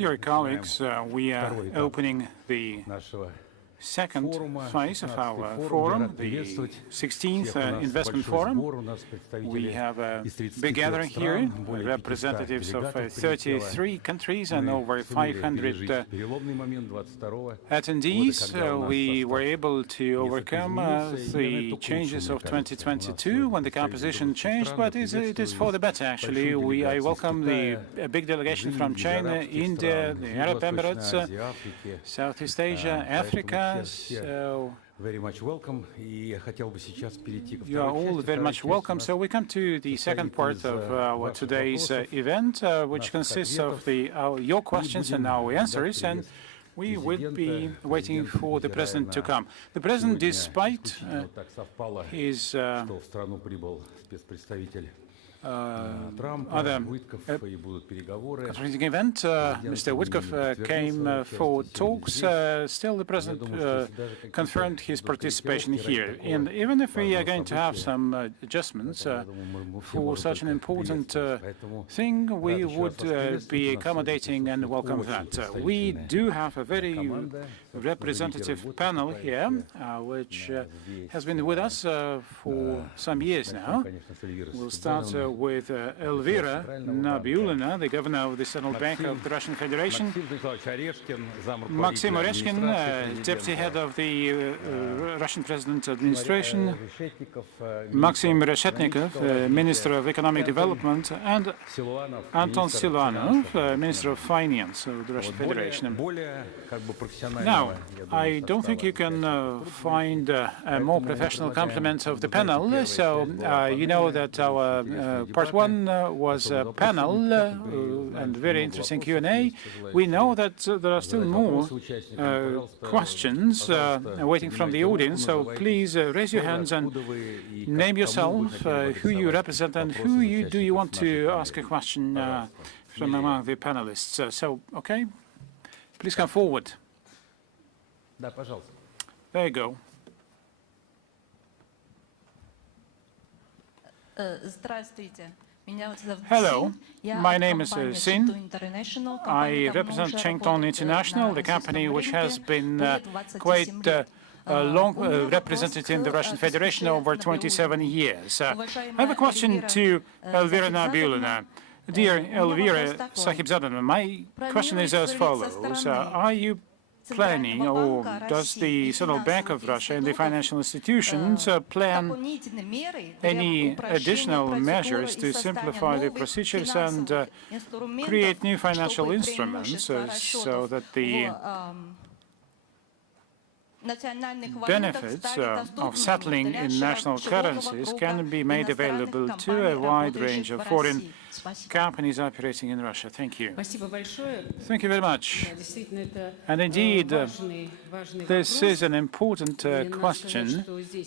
Dear colleagues, we are opening the second phase of our forum, the 16th Investment Forum. We have a big gathering here, representatives of 33 countries and over 500 attendees. We were able to overcome the changes of 2022 when the composition changed, but it is for the better, actually. I welcome a big delegation from China, India, the Arab Emirates, Southeast Asia, Africa. So very much welcome. You are all very much welcome. So we come to the second part of our today's event, which consists of your questions and our answers, and we will be waiting for the President to come. The President, despite his other conflicting event, Mr. Witkoff came for talks. Still, the President confirmed his participation here. And even if we are going to have some adjustments for such an important thing, we would be accommodating and welcome that. We do have a very representative panel here, which has been with us for some years now. We'll start with Elvira Nabiulina, the governor of the Central Bank of the Russian Federation, Maxim Oreshkin, deputy head of the Russian President's administration, Maxim Reshetnikov, Minister of Economic Development, and Anton Siluanov, Minister of Finance of the Russian Federation. Now, I don't think you can find a more professional complement of the panel. So you know that our part one was a panel and very interesting Q&A. We know that there are still more questions waiting from the audience. So please raise your hands and name yourself, who you represent, and who do you want to ask a question from among the panelists. So, okay, please come forward. There you go. Hello, my name is Sin. I represent Chengtong International, the company which has been quite long represented in the Russian Federation over 27 years. I have a question to Elvira Nabiulina. Dear Elvira Sahibzadana, my question is as follows. Are you planning, or does the Central Bank of Russia and the financial institutions plan any additional measures to simplify the procedures and create new financial instruments so that the benefits of settling in national currencies can be made available to a wide range of foreign companies operating in Russia? Thank you. Thank you very much. And indeed, this is an important question.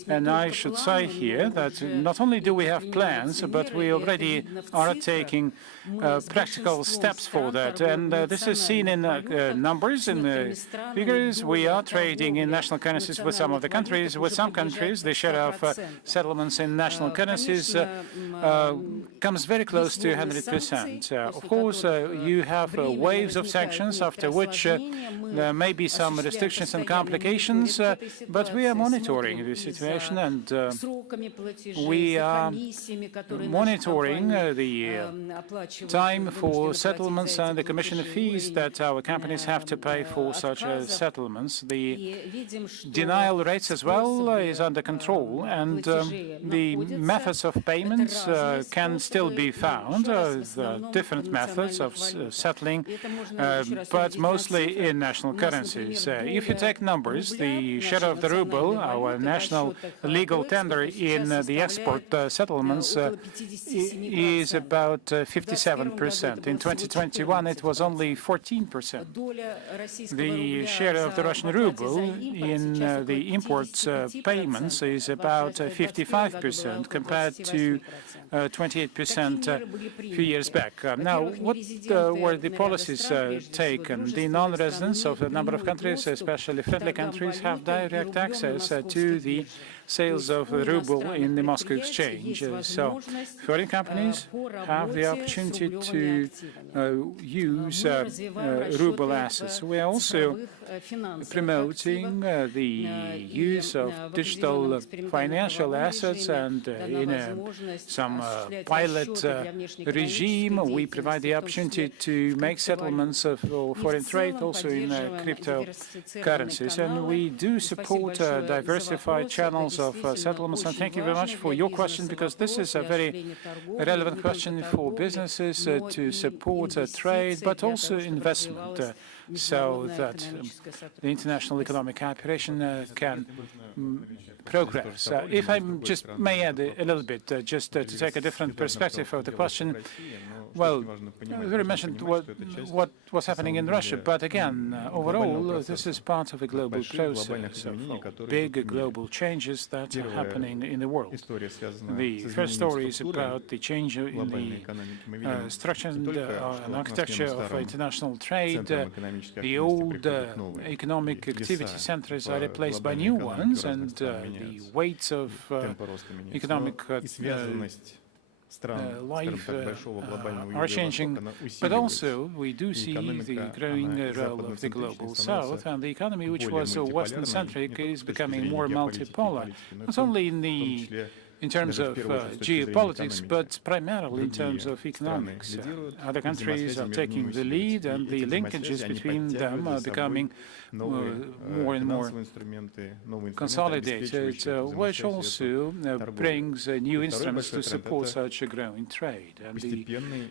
And I should say here that not only do we have plans, but we already are taking practical steps for that. And this is seen in numbers, in the figures. We are trading in national currencies with some of the countries. With some countries, the share of settlements in national currencies comes very close to 100%. Of course, you have waves of sanctions, after which there may be some restrictions and complications, but we are monitoring the situation, and we are monitoring the time for settlements and the commission fees that our companies have to pay for such settlements. The denial rates as well is under control, and the methods of payments can still be found, different methods of settling, but mostly in national currencies. If you take numbers, the share of the ruble, our national legal tender in the export settlements, is about 57%. In 2021, it was only 14%. The share of the Russian ruble in the import payments is about 55% compared to 28% a few years back. Now, what were the policies taken? The non-residents of a number of countries, especially friendly countries, have direct access to the sales of ruble in the Moscow exchange. So foreign companies have the opportunity to use ruble assets. We are also promoting the use of digital financial assets, and in some pilot regime, we provide the opportunity to make settlements of foreign trade also in cryptocurrencies. And we do support diversified channels of settlements. And thank you very much for your question, because this is a very relevant question for businesses to support trade, but also investment, so that the international economic cooperation can progress. If I just may add a little bit, just to take a different perspective of the question, well, you already mentioned what's happening in Russia, but again, overall, this is part of a global process of big global changes that are happening in the world. The first story is about the change in the structure and architecture of international trade. The old economic activity centers are replaced by new ones, and the weights of economic life are changing, but also we do see the growing role of the global south, and the economy, which was Western-centric, is becoming more multipolar, not only in terms of geopolitics, but primarily in terms of economics. Other countries are taking the lead, and the linkages between them are becoming more and more consolidated, which also brings new instruments to support such a growing trade. And the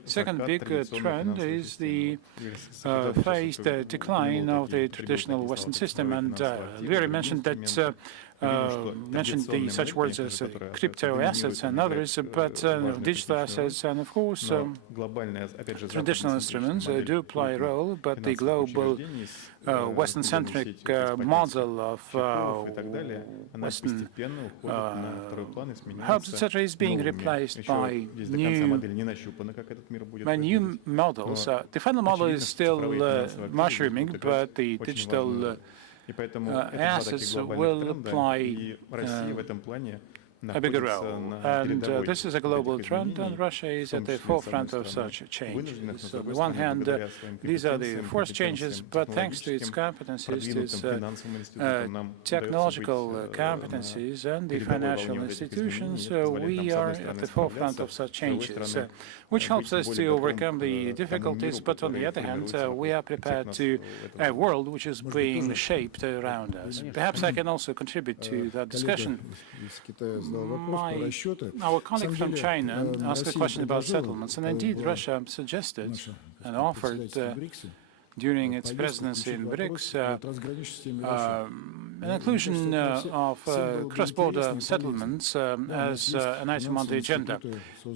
second big trend is the phased decline of the traditional Western system. And Vladimir mentioned that such words as crypto assets and others, but digital assets and, of course, traditional instruments do play a role, but the global Western-centric model of Western hubs, etc., is being replaced by new models. The final model is still mushrooming, but the digital assets will play a bigger role. And this is a global trend, and Russia is at the forefront of such changes. So on the one hand, these are the forced changes, but thanks to its competencies, to its technological competencies and the financial institutions, we are at the forefront of such changes, which helps us to overcome the difficulties. But on the other hand, we are prepared to a world which is being shaped around us. Perhaps I can also contribute to that discussion. Our colleague from China asked a question about settlements, and indeed Russia suggested and offered during its presidency in BRICS an inclusion of cross-border settlements as an item on the agenda.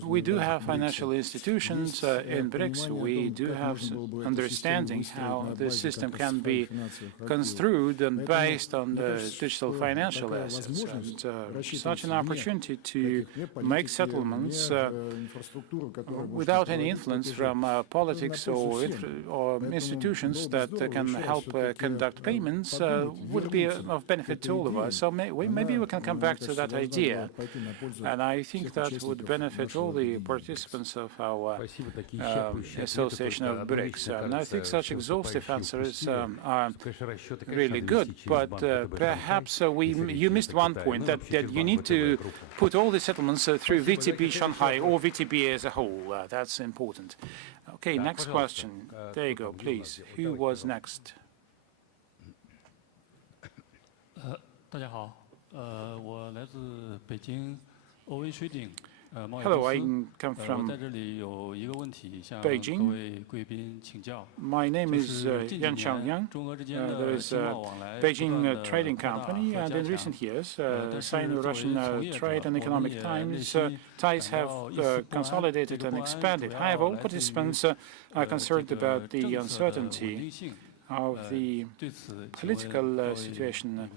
We do have financial institutions in BRICS. We do have understanding how this system can be construed and based on the digital financial assets. And such an opportunity to make settlements without any influence from politics or institutions that can help conduct payments would be of benefit to all of us. So maybe we can come back to that idea. And I think that would benefit all the participants of our association of BRICS. And I think such exhaustive answers are really good. But perhaps you missed one point, that you need to put all the settlements through VTB Shanghai or VTB as a whole. That's important. Okay, next question. There you go, please. Who was next? Hello, I come from Beijing. My name is Yan Changyang. There is a Beijing trading company, and in recent years, Sino-Russian trade and economic ties have consolidated and expanded. However, all participants are concerned about the uncertainty of the political situation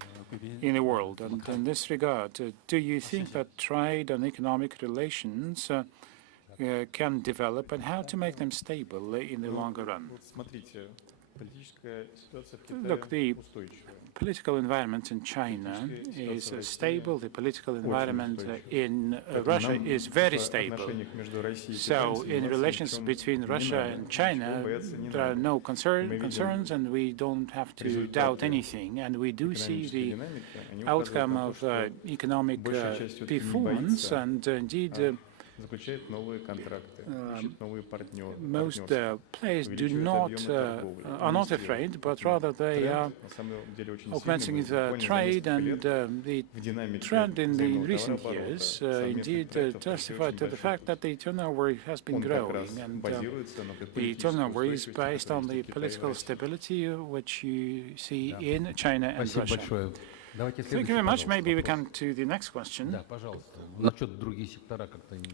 in the world. And in this regard, do you think that trade and economic relations can develop, and how to make them stable in the longer run? Look, the political environment in China is stable. The political environment in Russia is very stable. So in relations between Russia and China, there are no concerns, and we don't have to doubt anything. And we do see the outcome of economic performance, and indeed most players are not afraid, but rather they are augmenting the trade, and the trend in the recent years indeed testified to the fact that the turnover has been growing, and the turnover is based on the political stability which you see in China and Russia. Thank you very much. Maybe we come to the next question.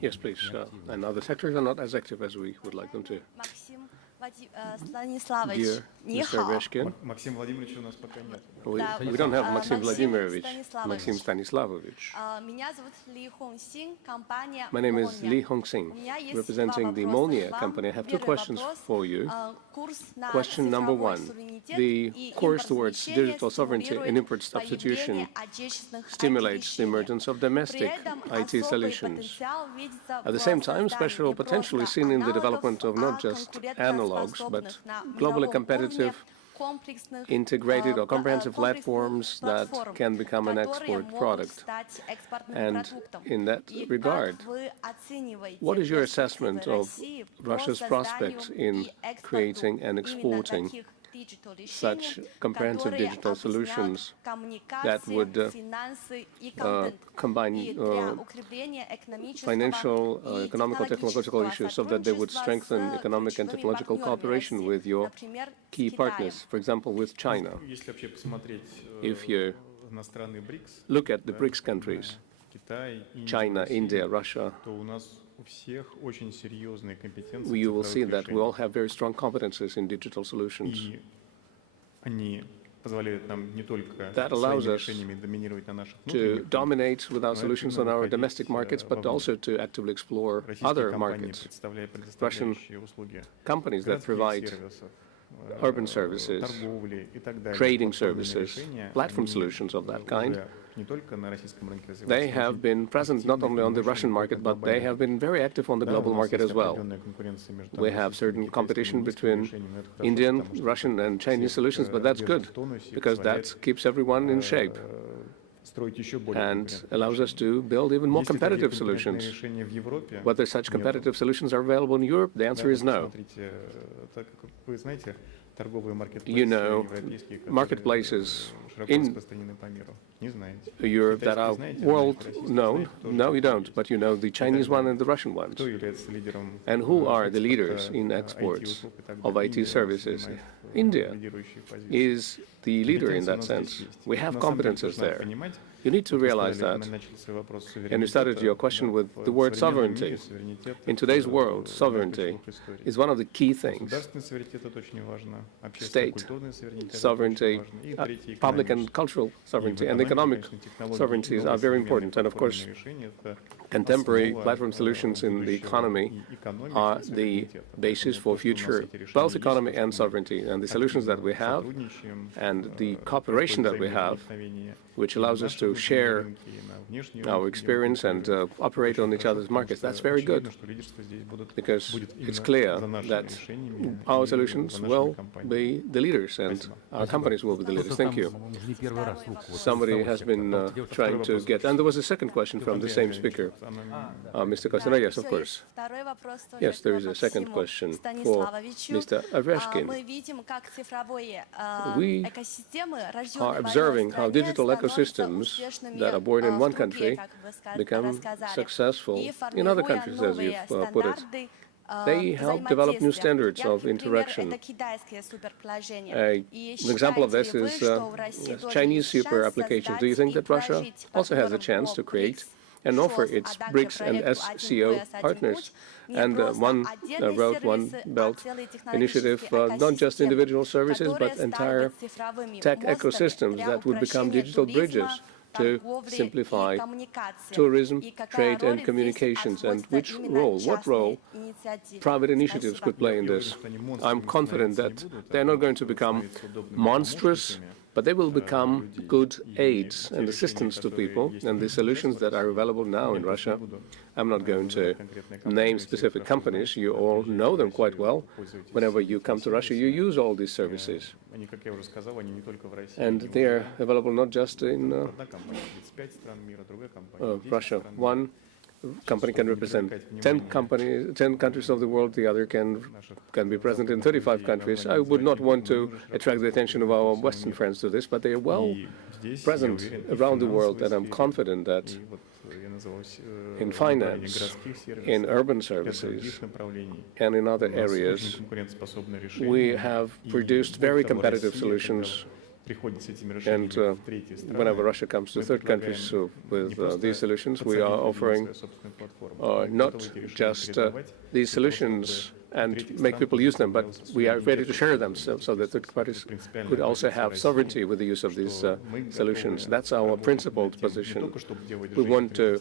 Yes, please. And other sectors are not as active as we would like them to. Dear Mr. Reshkin, we don't have Maxim Vladimirovich, Maxim Stanislavovich. My name is Li Hongsing, representing the Molnier company. I have two questions for you. Question number one, the course towards digital sovereignty and import substitution stimulates the emergence of domestic IT solutions. At the same time, special potential is seen in the development of not just analogs, but globally competitive, integrated or comprehensive platforms that can become an export product. And in that regard, what is your assessment of Russia's prospects in creating and exporting such comprehensive digital solutions that would combine financial, economical, technological issues so that they would strengthen economic and technological cooperation with your key partners, for example, with China? If you look at the BRICS countries, China, India, Russia, you will see that we all have very strong competences in digital solutions. That allows us to dominate with our solutions on our domestic markets, but also to actively explore other markets. Russian companies that provide urban services, trading services, platform solutions of that kind, they have been present not only on the Russian market, but they have been very active on the global market as well. We have certain competition between Indian, Russian, and Chinese solutions, but that's good, because that keeps everyone in shape and allows us to build even more competitive solutions. Whether such competitive solutions are available in Europe, the answer is no. You know, marketplaces in Europe that are world-known? No, you don't, but you know the Chinese one and the Russian ones. And who are the leaders in exports of IT services? India is the leader in that sense. We have competences there. You need to realize that. And you started your question with the word sovereignty. In today's world, sovereignty is one of the key things. State sovereignty, public and cultural sovereignty, and economic sovereignties are very important. And of course, contemporary platform solutions in the economy are the basis for future both economy and sovereignty. And the solutions that we have and the cooperation that we have, which allows us to share our experience and operate on each other's markets, that's very good, because it's clear that our solutions will be the leaders and our companies will be the leaders. Thank you. Somebody has been trying to get, and there was a second question from the same speaker, Mr. Kostner. Yes, of course. Yes, there is a second question for Mr. Oreshkin. We are observing how digital ecosystems that are born in one country become successful in other countries, as you've put it. They help develop new standards of interaction. An example of this is Chinese super applications. Do you think that Russia also has a chance to create and offer its BRICS and SCO partners. And One Road, One Belt initiative, not just individual services, but entire tech ecosystems that would become digital bridges to simplify tourism, trade, and communications, and what role private initiatives could play in this. I'm confident that they're not going to become monstrous, but they will become good aids and assistance to people, and the solutions that are available now in Russia. I'm not going to name specific companies. You all know them quite well. Whenever you come to Russia, you use all these services. And they are available not just in Russia. One company can represent 10 countries of the world. The other can be present in 35 countries. I would not want to attract the attention of our Western friends to this, but they are well present around the world, and I'm confident that in finance, in urban services, and in other areas, we have produced very competitive solutions. And whenever Russia comes to third countries with these solutions, we are offering not just these solutions and make people use them, but we are ready to share them so that third parties could also have sovereignty with the use of these solutions. That's our principled position. We want to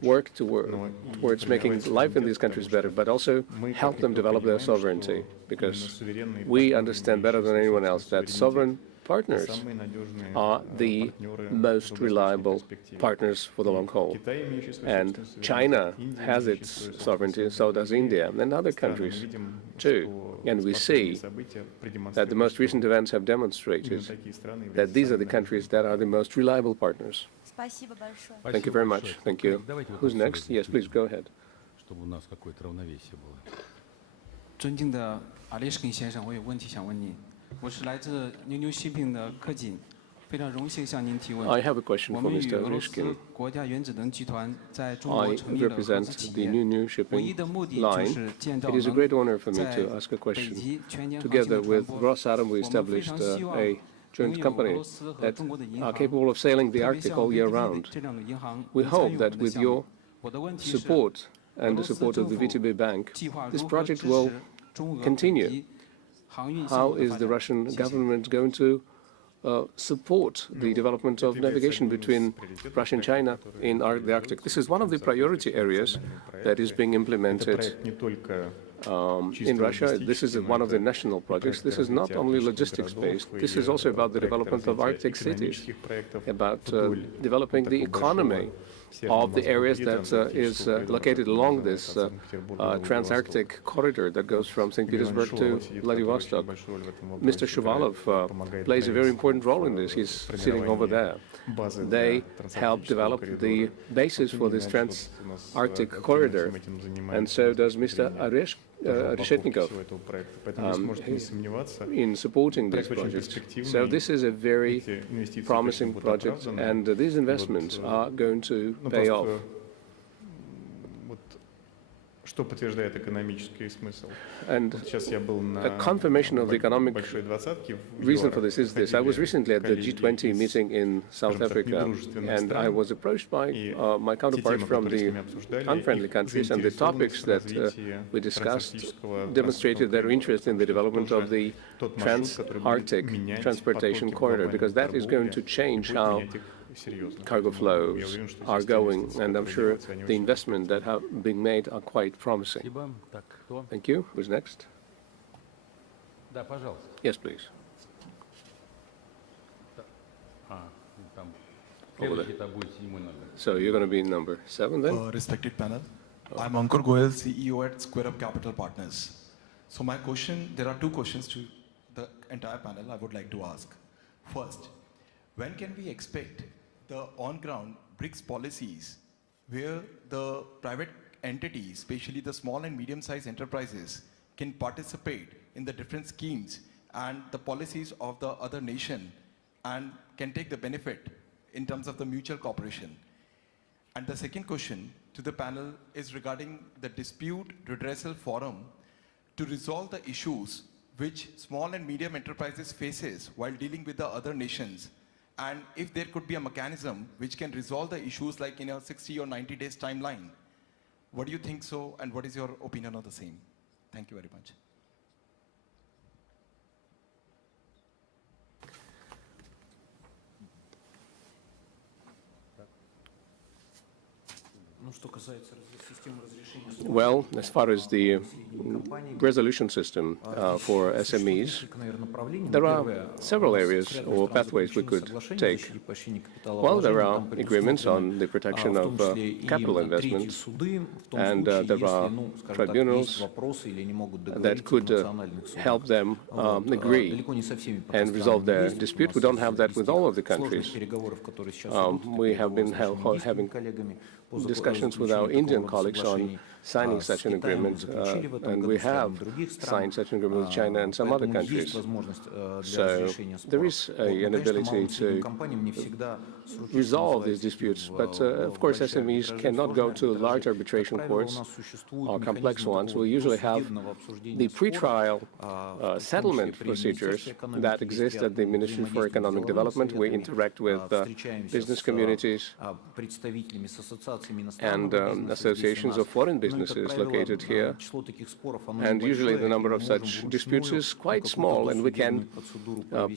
work towards making life in these countries better, but also help them develop their sovereignty, because we understand better than anyone else that sovereign partners are the most reliable partners for the long haul. And China has its sovereignty, so does India, and other countries too. And we see that the most recent events have demonstrated that these are the countries that are the most reliable partners. Thank you very much. Thank you. Who's next? Yes, please, go ahead. I have a question for Mr. Oreshkin. I represent the New Shipping Line. It is a great honor for me to ask a question. Together with Rosatom, we established a joint company that are capable of sailing the Arctic all year round. We hope that with your support and the support of the VTB Bank, this project will continue. How is the Russian government going to support the development of navigation between Russia and China in the Arctic? This is one of the priority areas that is being implemented in Russia. This is one of the national projects. This is not only logistics-based. This is also about the development of Arctic cities, about developing the economy of the areas that is located along this trans-Arctic corridor that goes from St. Petersburg to Vladivostok. Mr. Shuvalov plays a very important role in this. He's sitting over there. They help develop the basis for this trans-Arctic corridor, and so does Mr. Reshetnikov in supporting this project. So this is a very promising project, and these investments are going to pay off. And a confirmation of the economic reason for this is this. I was recently at the G20 meeting in South Africa, and I was approached by my counterparts from the unfriendly countries, and the topics that we discussed demonstrated their interest in the development of the trans-Arctic transportation corridor, because that is going to change how cargo flows are going, and I'm sure the investment that have been made are quite promising. Thank you. Who's next? Yes, please. Over there. So you're going to be number 7 then? Respected panel, I'm Ankur Goyal, CEO at Square Up Capital Partners. So my question, there are 2 questions to the entire panel I would like to ask. First, when can we expect the on-ground BRICS policies where the private entities, especially the small and medium-sized enterprises, can participate in the different schemes and the policies of the other nation and can take the benefit in terms of the mutual cooperation? And the second question to the panel is regarding the dispute redressal forum to resolve the issues which small and medium enterprises faces while dealing with the other nations, And if there could be a mechanism which can resolve the issues like in a 60 or 90 days timeline, what do you think so, and what is your opinion on the same? Thank you very much. Well, as far as the resolution system for SMEs, there are several areas or pathways we could take. Well, there are agreements on the protection of capital investments, and there are tribunals that could help them agree and resolve their dispute. We don't have that with all of the countries. We have been having discussions with our Indian colleagues on signing such an agreement, and we have signed such an agreement with China and some other countries. So there is an ability to resolve these disputes, but of course SMEs cannot go to large arbitration courts or complex ones. We usually have the pre-trial settlement procedures that exist at the Ministry for Economic Development. We interact with business communities and associations of foreign businesses located here, and usually the number of such disputes is quite small, and we can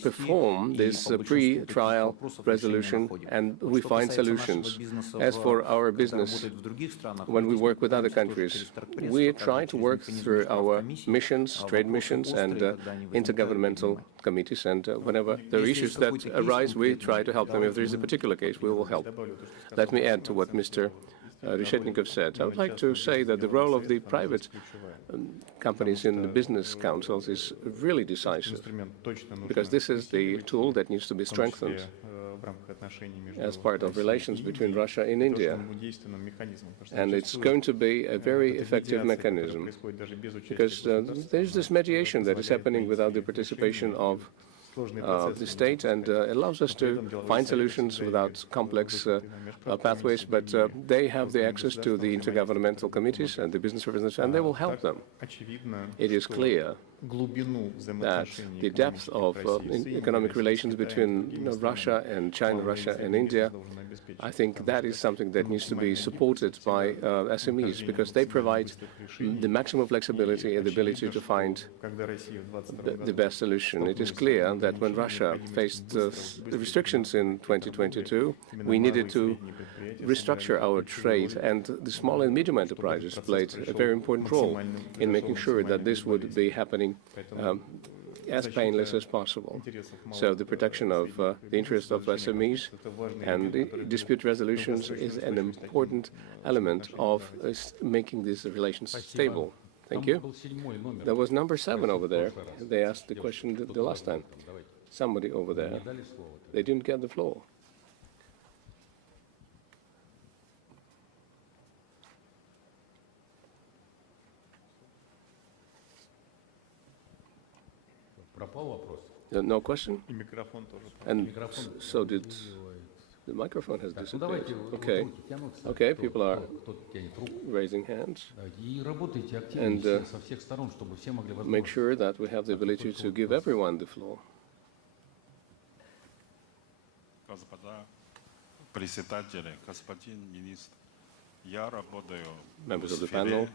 perform this pre-trial resolution and we find solutions. As for our business, when we work with other countries, we try to work through our missions, trade missions, and intergovernmental committees, and whenever there are issues that arise, we try to help them. If there is a particular case, we will help. Let me add to what Mr. Repetto said. I would like to say that the role of the private companies in the business councils is really decisive, because this is the tool that needs to be strengthened as part of relations between Russia and India. And it's going to be a very effective mechanism, because there's this mediation that is happening without the participation of the state, and allows us to find solutions without complex pathways, but they have the access to the intergovernmental committees and the business representatives, and they will help them. It is clear that the depth of economic relations between Russia and China, Russia and India, I think that is something that needs to be supported by SMEs, because they provide the maximum flexibility and the ability to find the best solution. It is clear that when Russia faced the restrictions in 2022, we needed to restructure our trade, and the small and medium enterprises played a very important role in making sure that this would be happening as painless as possible. So the protection of the interests of SMEs and dispute resolutions is an important element of making these relations stable. Thank you. There was number 7 over there. They asked the question the last time. Somebody over there. They didn't get the floor. No question? And so did the microphone has disappeared. Okay. Okay, people are raising hands. And make sure that we have the ability to give everyone the floor. Members of the panel,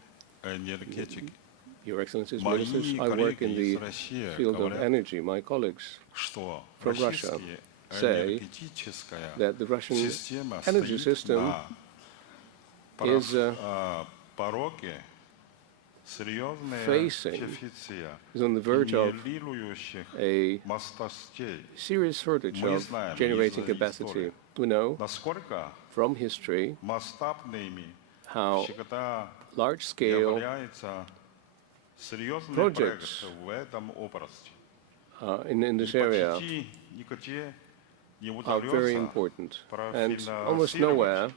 Your Excellencies, Ministers, I work in the field of energy. My colleagues from Russia say that the Russian energy system is is on the verge of a serious shortage of generating capacity. We know from history how large-scale projects in this area are very important, and almost nowhere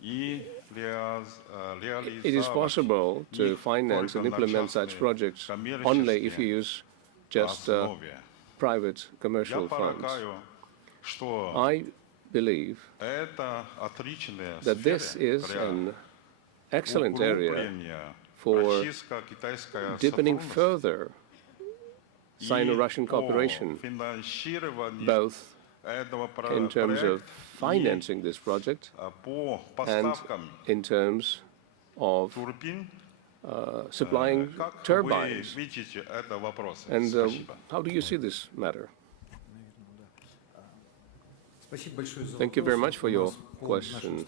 it is possible to finance and implement such projects only if you use just private commercial funds. I believe that this is an excellent area for deepening further Sino-Russian cooperation, both in terms of financing this project and in terms of supplying turbines. And how do you see this matter? Thank you very much for your question.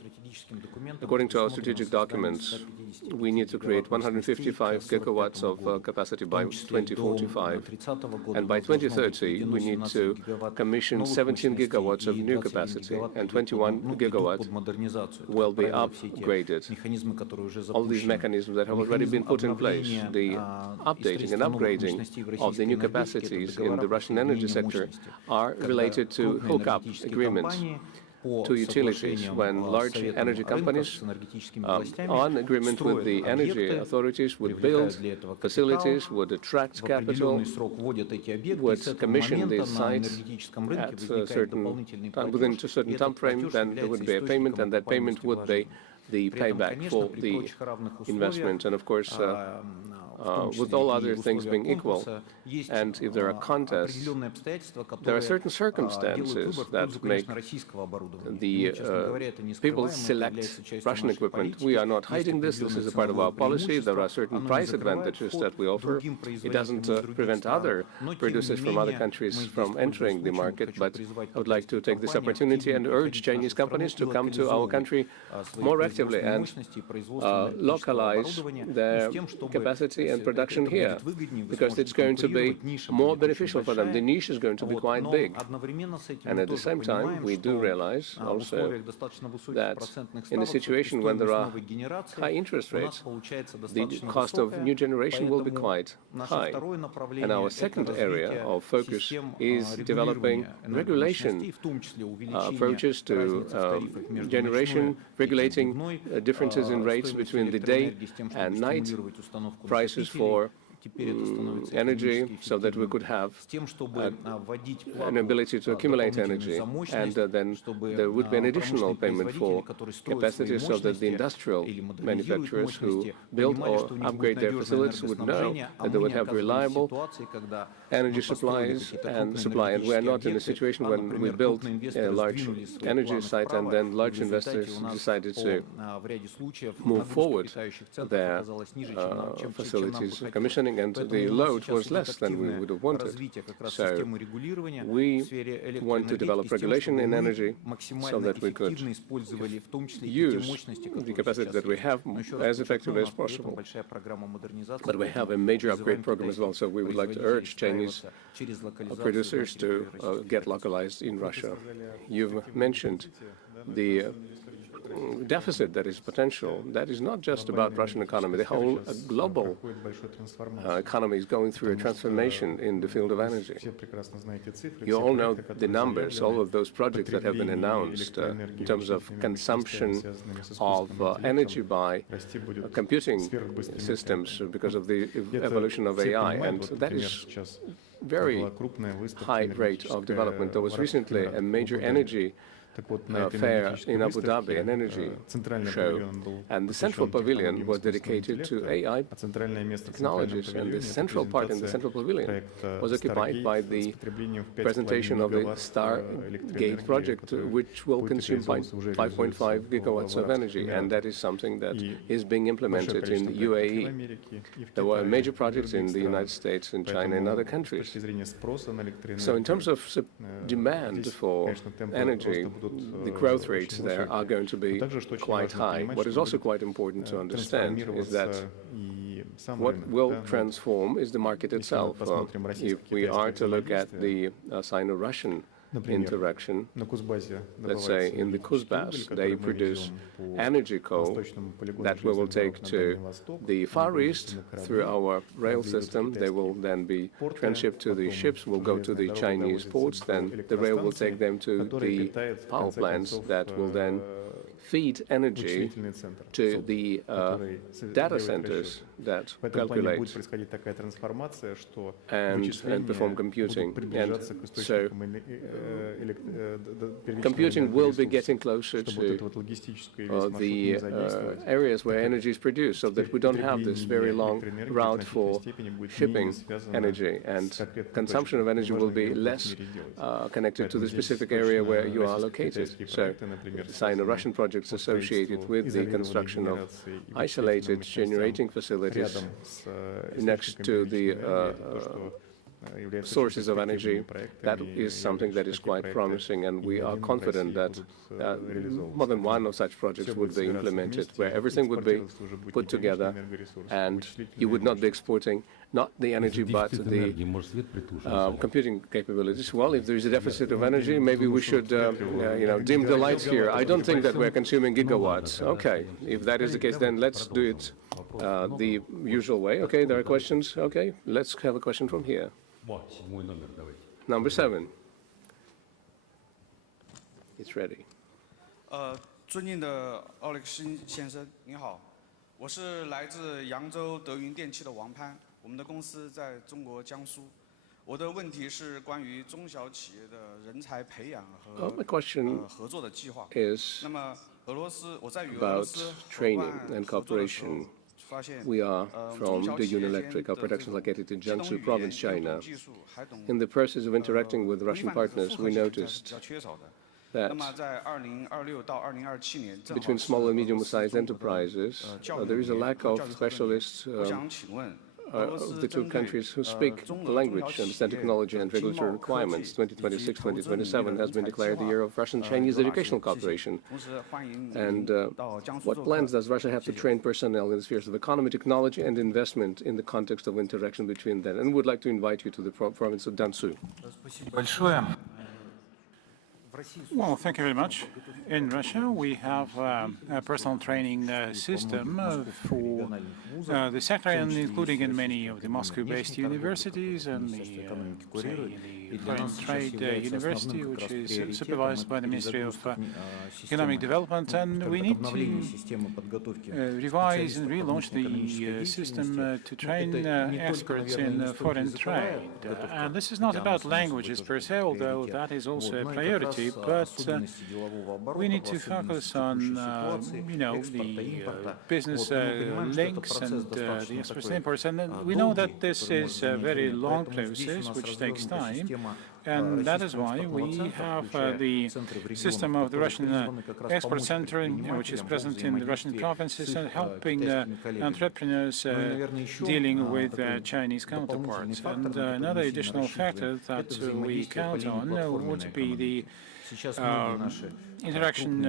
According to our strategic documents, we need to create 155 gigawatts of capacity by 2045. And by 2030, we need to commission 17 gigawatts of new capacity, and 21 gigawatts will be upgraded. All these mechanisms that have already been put in place, the updating and upgrading of the new capacities in the Russian energy sector are related to hookup agreements to utilities when large energy companies on agreement with the energy authorities would build facilities, would attract capital, would commission these sites at a certain time, within a certain time frame, then there would be a payment, and that payment would be the payback for the investment. And of course, with all other things being equal, and if there are contests, there are certain circumstances that make the people select Russian equipment. We are not hiding this. This is a part of our policy. There are certain price advantages that we offer. It doesn't prevent other producers from other countries from entering the market, but I would like to take this opportunity and urge Chinese companies to come to our country more actively and localize their capacity and production here, because it's going to be more beneficial for them. The niche is going to be quite big. And at the same time, we do realize also that in a situation when there are high interest rates, the cost of new generation will be quite high. And our second area of focus is developing regulation approaches to generation, regulating differences in rates between the day and night prices for energy, so that we could have an ability to accumulate energy, and then there would be an additional payment for capacity, so that the industrial manufacturers who build or upgrade their facilities would know that they would have reliable energy supplies and supply. And we are not in a situation when we build a large energy site and then large investors decided to move forward their facilities commissioning, and the load was less than we would have wanted. So we want to develop regulation in energy so that we could use the capacity that we have as effectively as possible. But we have a major upgrade program as well, so we would like to urge Chinese producers to get localized in Russia. You've mentioned the deficit that is potential. That is not just about Russian economy. The whole global economy is going through a transformation in the field of energy. You all know the numbers, all of those projects that have been announced in terms of consumption of energy by computing systems because of the evolution of AI, and that is very high rate of development. There was recently a major energy fair in Abu Dhabi, an energy show, and the central pavilion was dedicated to AI technologies, and the central part in the central pavilion was occupied by the presentation of the Stargate project, which will consume 5.5 gigawatts of energy, and that is something that is being implemented in the UAE. There were major projects in the United States and China and other countries. So in terms of demand for energy, the growth rates there are going to be quite high. What is also quite important to understand is that what will transform is the market itself. If we are to look at the Sino-Russian interaction, let's say in the Kuzbass, they produce energy coal that we will take to the Far East through our rail system. They will then be transshipped to the ships, will go to the Chinese ports, then the rail will take them to the power plants that will then feed energy to the data centers that calculate and perform computing. And so computing will be getting closer to the areas where energy is produced, so that we don't have this very long route for shipping energy, and consumption of energy will be less connected to the specific area where you are located. So Sino-Russian projects associated with the construction of isolated generating facilities next to the sources of energy, that is something that is quite promising, and we are confident that more than one of such projects would be implemented, where everything would be put together and you would not be exporting not the energy but the computing capabilities. Well, if there is a deficit of energy, maybe we should dim the lights here. I don't think that we're consuming gigawatts. Okay, if that is the case, then let's do it the usual way. Okay, there are questions. Okay, let's have a question from here. Number 7. It's ready. 尊敬的奥利克斯先生，您好，我是来自扬州德云电器的王潘，我们的公司在中国江苏。我的问题是关于中小企业的人才培养和合作的计划。那么俄罗斯，我在与俄罗斯伙伴合作的时候。 We are from the Unelectric. Our production is located in Jiangsu Province, China. In the process of interacting with Russian partners, we noticed that between small and medium-sized enterprises, there is a lack of specialists of the two countries who speak the language, understand technology and regulatory requirements. 2026-2027 has been declared the year of Russian-Chinese educational cooperation. And what plans does Russia have to train personnel in the spheres of economy, technology, and investment in the context of interaction between them? And would like to invite you to the province of Dansu. Well, thank you very much. In Russia, we have a personal training system for the sector, and including in many of the Moscow-based universities and the Foreign Trade University, which is supervised by the Ministry of Economic Development. And we need to revise and relaunch the system to train experts in foreign trade. And this is not about languages per se, although that is also a priority. But we need to focus on, the business links and the exports and imports. And we know that this is a very long process, which takes time. And that is why we have the system of the Russian Export Center, which is present in the Russian provinces and helping entrepreneurs dealing with Chinese counterparts. And another additional factor that we count on would be the interaction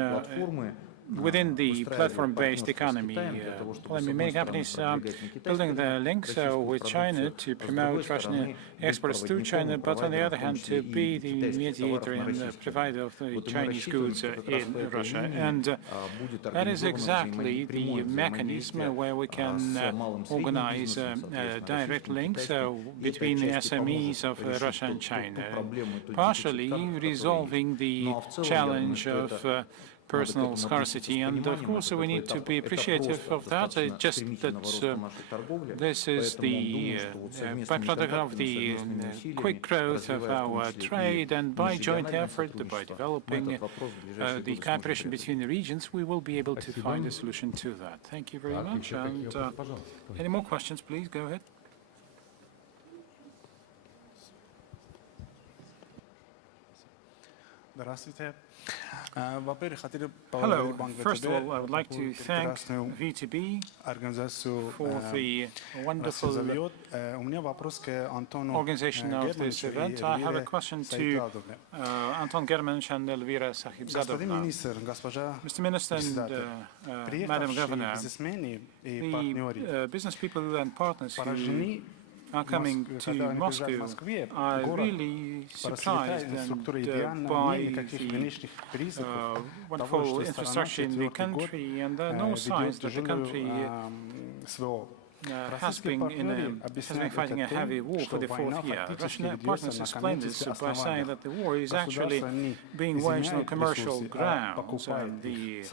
within the platform-based economy. Many companies are building their links with China to promote Russian exports to China, but on the other hand, to be the mediator and provider of the Chinese goods in Russia. And that is exactly the mechanism where we can organize direct links between the SMEs of Russia and China, partially resolving the challenge of personal scarcity. And of course, we need to be appreciative of that. Just that this is the byproduct of the quick growth of our trade, and by joint effort, by developing the cooperation between the regions, we will be able to find a solution to that. Thank you very much. And any more questions, please? Go ahead. Hello. First of all, I would like to thank VTB for the wonderful organization of this event. I have a question to Anton Germanch and Elvira Sahibzadovna. Mr. Minister and Madam Governor, the business people and partners who are coming to Moscow are really surprised by the wonderful infrastructure in the country, and there are no signs that the country has been fighting a heavy war for the 4th year. Russian partners explained this by saying that the war is actually being waged on commercial grounds, and the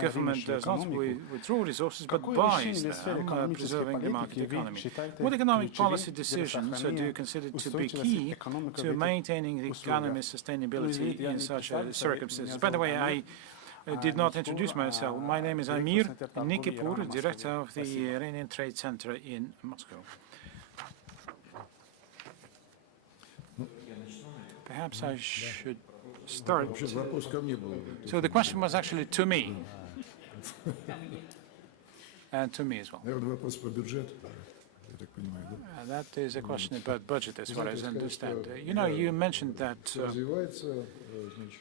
government does not withdraw resources but buys them, preserving the market economy. What economic policy decisions do you consider to be key to maintaining the economy's sustainability in such circumstances? By the way, I did not introduce myself. My name is Amir Nikipur, director of the Iranian Trade Center in Moscow. Perhaps I should start. So the question was actually to me. And to me as well. That is a question about budget, as far as I understand. You know, you mentioned that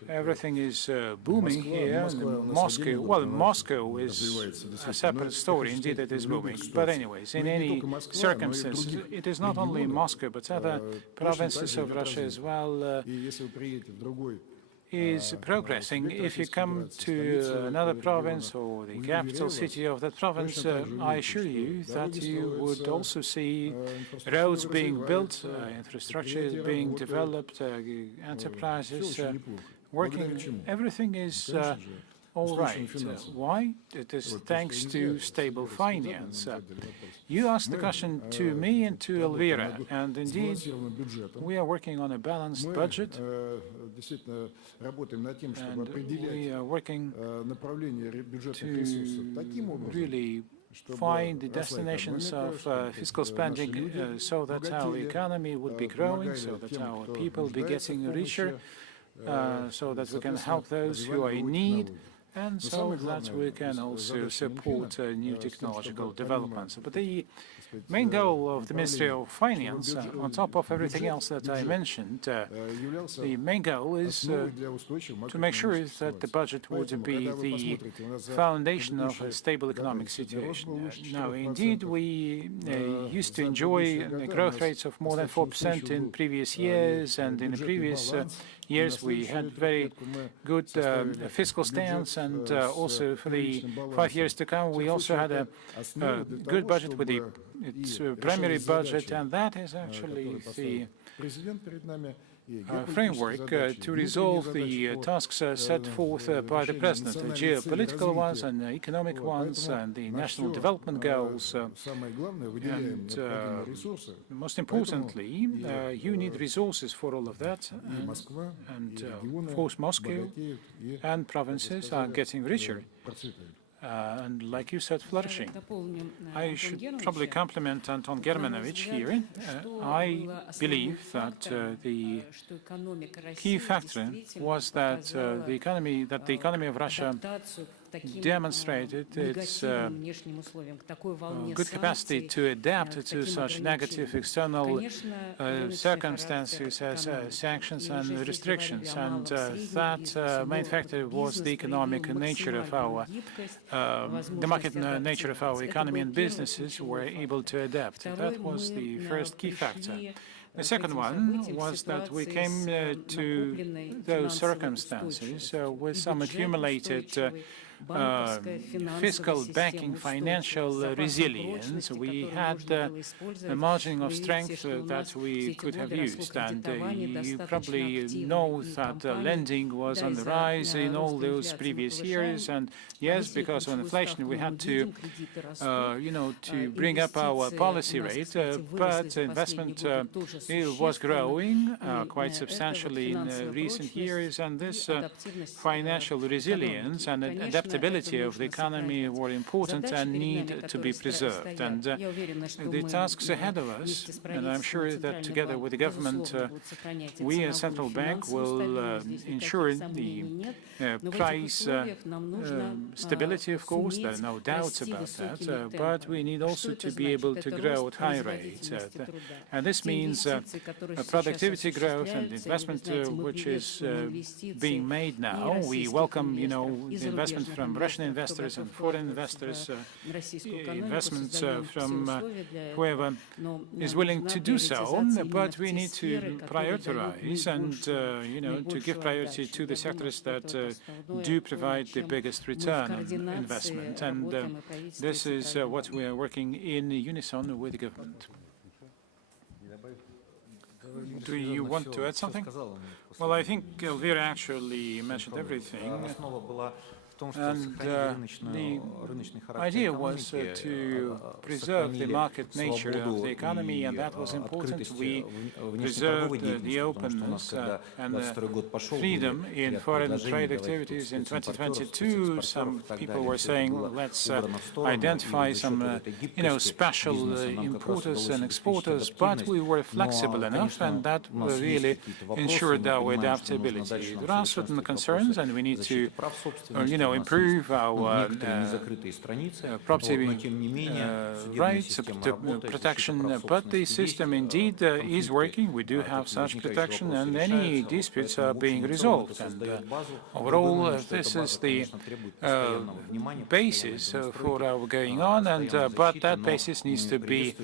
everything is booming here. Moscow, well, Moscow is a separate story. Indeed, it is booming. But anyways, in any circumstances, it is not only Moscow, but other provinces of Russia as well is progressing. If you come to another province or the capital city of that province, I assure you that you would also see roads being built, infrastructure being developed, enterprises working. Everything is all right. Why? It is thanks to stable finance. You asked the question to me and to Elvira, and indeed, we are working on a balanced budget, and we are working to really find the destinations of fiscal spending so that our economy would be growing, so that our people will be getting richer, so that we can help those who are in need, and so that we can also support new technological developments. But the main goal of the Ministry of Finance, on top of everything else that I mentioned, the main goal is to make sure that the budget would be the foundation of a stable economic situation. Now, indeed, we used to enjoy growth rates of more than 4% in previous years, and in the previous years we had very good fiscal stance, and also for the 5 years to come we also had a good budget with its primary budget, and that is actually the framework to resolve the tasks set forth by the President, the geopolitical ones and the economic ones and the national development goals. And most importantly, you need resources for all of that, and of course Moscow and provinces are getting richer. And like you said, flourishing. I should probably compliment Anton Germanovich here. I believe that the key factor was that the economy of Russia demonstrated its good capacity to adapt to such negative external circumstances as sanctions and restrictions, and that main factor was the economic nature of our, the market nature of our economy, and businesses were able to adapt. That was the first key factor. The second one was that we came to those circumstances with some accumulated fiscal, banking, financial resilience. We had a margin of strength that we could have used, and you probably know that lending was on the rise in all those previous years, and yes, because of inflation we had to to bring up our policy rate, but investment was growing quite substantially in recent years, and this financial resilience and adaptability of the economy were important and need to be preserved. And the tasks ahead of us, and I'm sure that together with the government, we as Central Bank will ensure the price stability, of course, there are no doubts about that, but we need also to be able to grow at high rates. And this means productivity growth and investment which is being made now. We welcome, the investment from Russian investors and foreign investors, investments from whoever is willing to do so, but we need to prioritize and, to give priority to the sectors that do provide the biggest return on investment. And this is what we are working in unison with the government. Do you want to add something? Well, I think Elvira actually mentioned everything. And the idea was to preserve the market nature of the economy, and that was important. We preserved the openness and the freedom in foreign trade activities. In 2022, some people were saying, let's identify some, special importers and exporters, but we were flexible enough, and that really ensured our adaptability. There are certain concerns, and we need to, improve our property rights protection, but the system indeed is working. We do have such protection, and any disputes are being resolved. And overall, this is the basis for our going on, and but that basis needs to be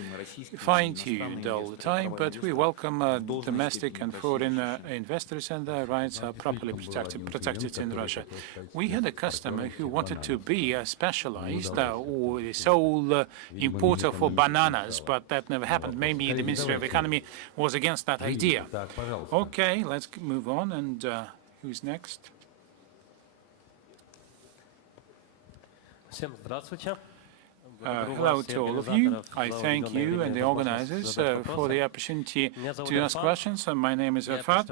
fine-tuned all the time. But we welcome domestic and foreign investors, and their rights are properly protected in Russia. We had a customer who wanted to be a specialized or the sole importer for bananas, but that never happened. Maybe the Ministry of Economy was against that idea. Okay, let's move on. And who's next? Hello to all of you. I thank you and the organizers for the opportunity to ask questions. My name is Rafat.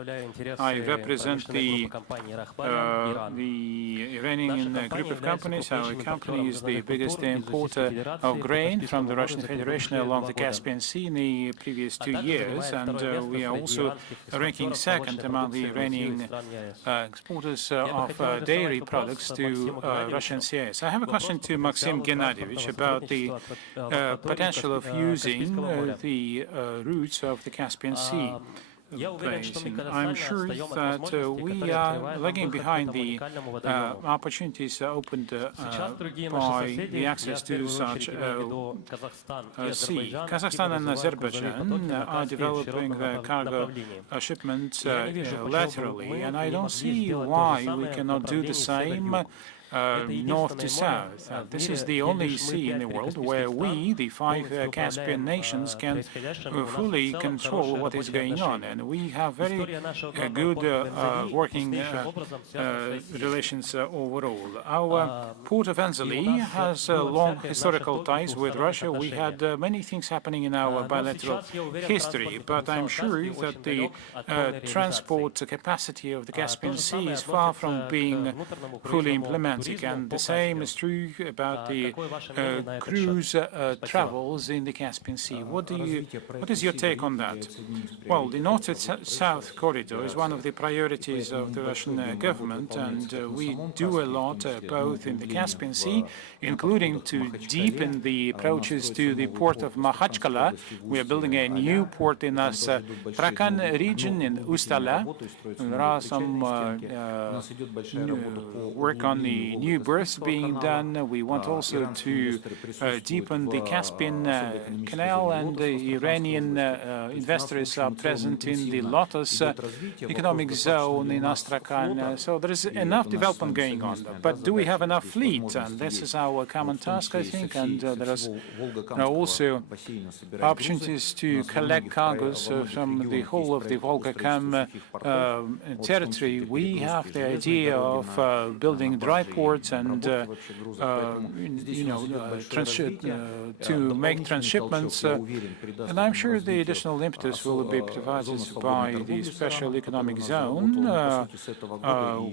I represent the Iranian group of companies. Our company is the biggest importer of grain from the Russian Federation along the Caspian Sea in the previous 2 years, and we are also ranking second among the Iranian exporters of dairy products to Russian CIS. I have a question to Maxim Gennadievich about the potential of using the routes of the Caspian Sea basin. I'm sure that we are lagging behind the opportunities opened by the access to such sea. Kazakhstan and Azerbaijan are developing their cargo shipments laterally, and I don't see why we cannot do the same north to south. This is the only sea in the world where we, the 5 Caspian nations, can fully control what is going on. And we have very good working relations overall. Our port of Enzeli has long historical ties with Russia. We had many things happening in our bilateral history, but I'm sure that the transport capacity of the Caspian Sea is far from being fully implemented. And the same is true about the cruise travels in the Caspian Sea. What is your take on that? Well, the north to south corridor is one of the priorities of the Russian government, and we do a lot both in the Caspian Sea, including to deepen the approaches to the port of Makhachkala. We are building a new port in Astrakhan region in Ustala. There are some work on the new berths being done. We want also to deepen the Caspian Canal, and the Iranian investors are present in the Lotus economic zone in Astrakhan. So there is enough development going on. But do we have enough fleet? And this is our common task, I think. And there are also opportunities to collect cargoes from the whole of the Volga-Kam territory. We have the idea of building dry ports and to make transshipments, and I'm sure the additional impetus will be provided by the special economic zone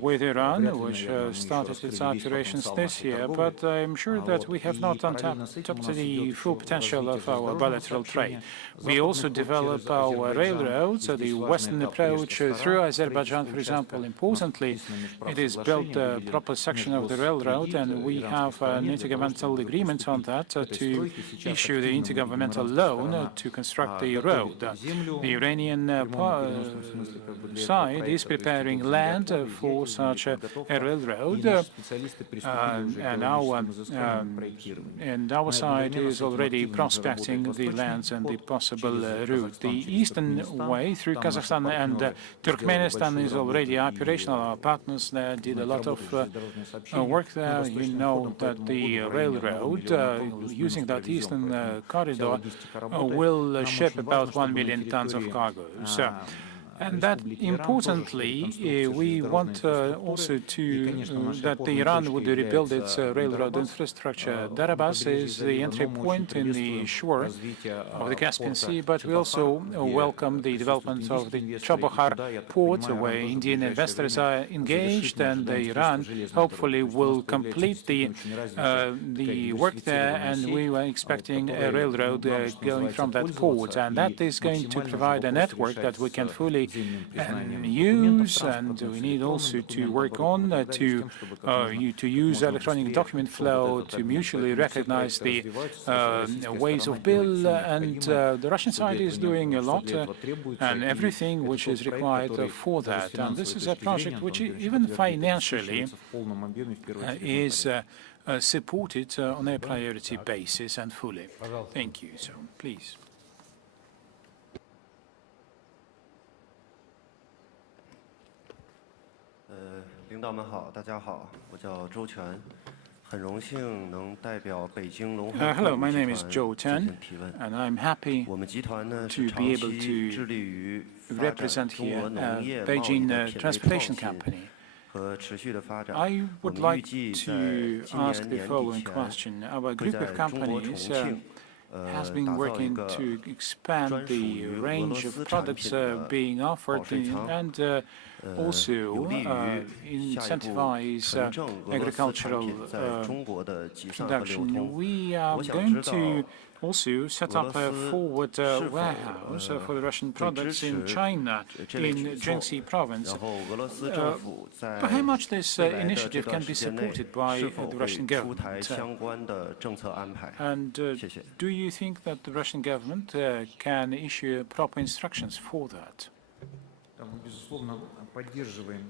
with Iran, which started its operations this year. But I'm sure that we have not untapped the full potential of our bilateral trade. We also develop our railroads, the western approach through Azerbaijan, for example. Importantly, it is built proper section construction of the railroad, and we have an intergovernmental agreement on that to issue the intergovernmental loan to construct the road. The Iranian side is preparing land for such a railroad, and our side is already prospecting the lands and the possible route. The eastern way through Kazakhstan and Turkmenistan is already operational. Our partners there did a lot of work there. You know that the railroad, using that eastern corridor, will ship about 1 million tons of cargo. And that, importantly, we want also that Iran would rebuild its railroad infrastructure. Darabas is the entry point in the shore of the Caspian Sea, but we also welcome the development of the Chabahar port, where Indian investors are engaged, and Iran hopefully will complete the work there, and we were expecting a railroad going from that port, and that is going to provide a network that we can fully use, and we need also to work on to use electronic document flow to mutually recognize the ways of bill, and the Russian side is doing a lot and everything which is required for that. And this is a project which even financially is supported on a priority basis and fully. Thank you. So please. Hello, my name is Zhou Chen, and I'm happy to be able to represent here Beijing Transportation Company. I would like to ask the following question. Our group of companies has been working to expand the range of products being offered and also incentivize agricultural production. We are going to also set up a forward warehouse for the Russian products in China, in Jiangxi province. How much this initiative can be supported by the Russian government? And do you think that the Russian government can issue proper instructions for that?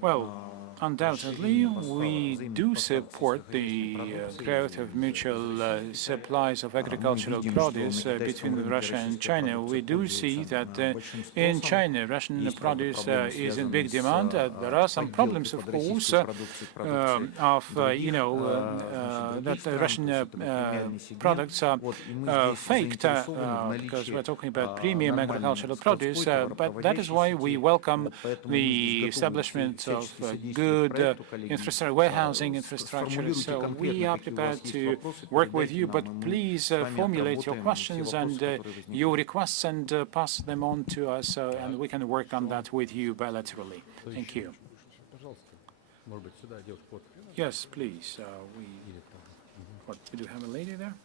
Well, undoubtedly, we do support the growth of mutual supplies of agricultural produce between Russia and China. We do see that in China, Russian produce is in big demand. There are some problems, of course, that Russian products are faked because we're talking about premium agricultural produce. But that is why we welcome the establishment of good infrastructure, warehousing infrastructure. So we are prepared to work with you, but please formulate your questions and your requests and pass them on to us, and we can work on that with you bilaterally. Thank you. Yes, please. We do have a lady there?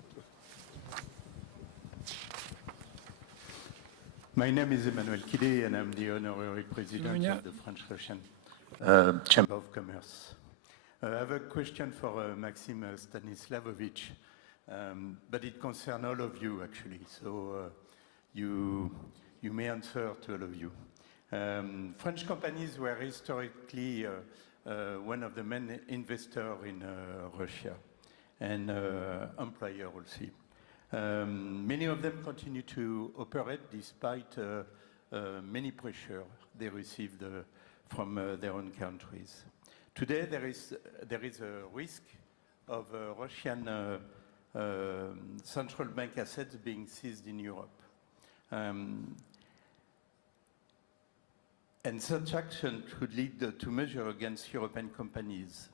My name is Emmanuel Kide, and I'm the honorary president of the French-Russian Chamber of Commerce. I have a question for Maxim Stanislavovich, but it concerns all of you, actually. So you may answer to all of you. French companies were historically one of the main investors in Russia and employer also. Many of them continue to operate despite many pressure they received from their own countries. Today, there is a risk of Russian central bank assets being seized in Europe. And such action could lead to measures against European companies,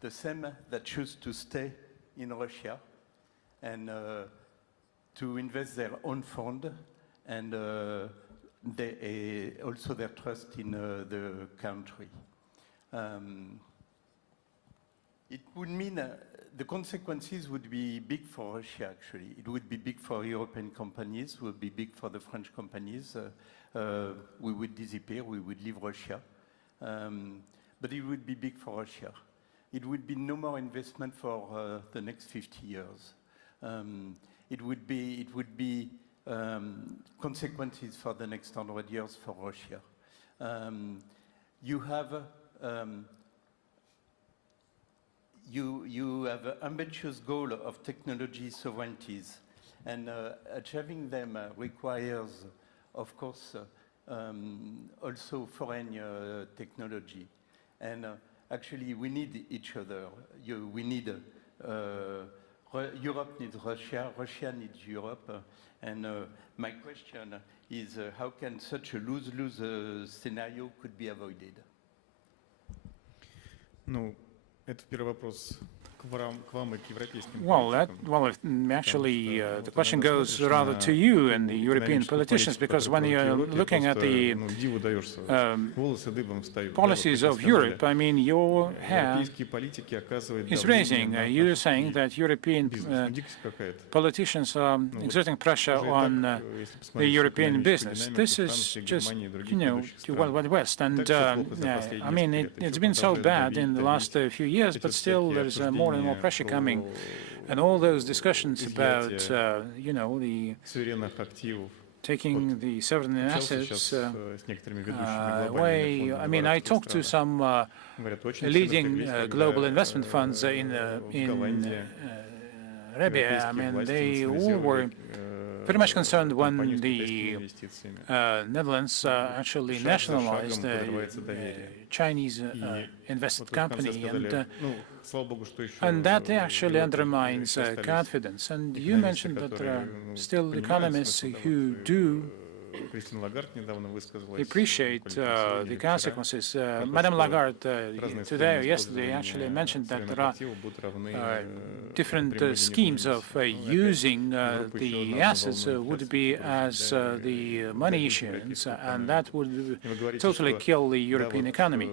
the same that choose to stay in Russia and to invest their own fund and also their trust in the country. It would mean the consequences would be big for Russia, actually. It would be big for European companies, would be big for the French companies. We would disappear, we would leave Russia. But it would be big for Russia. it would be no more investment for the next 50 years. It would be consequences for the next 100 years for Russia. You have an ambitious goal of technology sovereignties, and achieving them requires, of course, also foreign technology. And actually, we need each other. We need Europe needs Russia, Russia needs Europe. And my question is, how can such a lose-lose scenario could be avoided? Ну, это первый вопрос к вам и к европейским политикам. Actually, the question goes rather to you and the European politicians, because when you're looking at the policies of Europe, I mean, your hair is raising. You're saying that European politicians are exerting pressure on the European business. This is just, you know, the Wild West. And I mean, it's been so bad in the last few years, but still there's more and more pressure coming, and all those discussions about, you know, the taking the sovereign assets away. I mean, I talked to some leading global investment funds in Arabia. I mean, they all were pretty much concerned when the Netherlands actually nationalized the Chinese invested company, and that actually undermines confidence. And you mentioned that there are still economists who do appreciate the consequences. Madame Lagarde today or yesterday actually mentioned that there are different schemes of using the assets would be as the money issuance, and that would totally kill the European economy.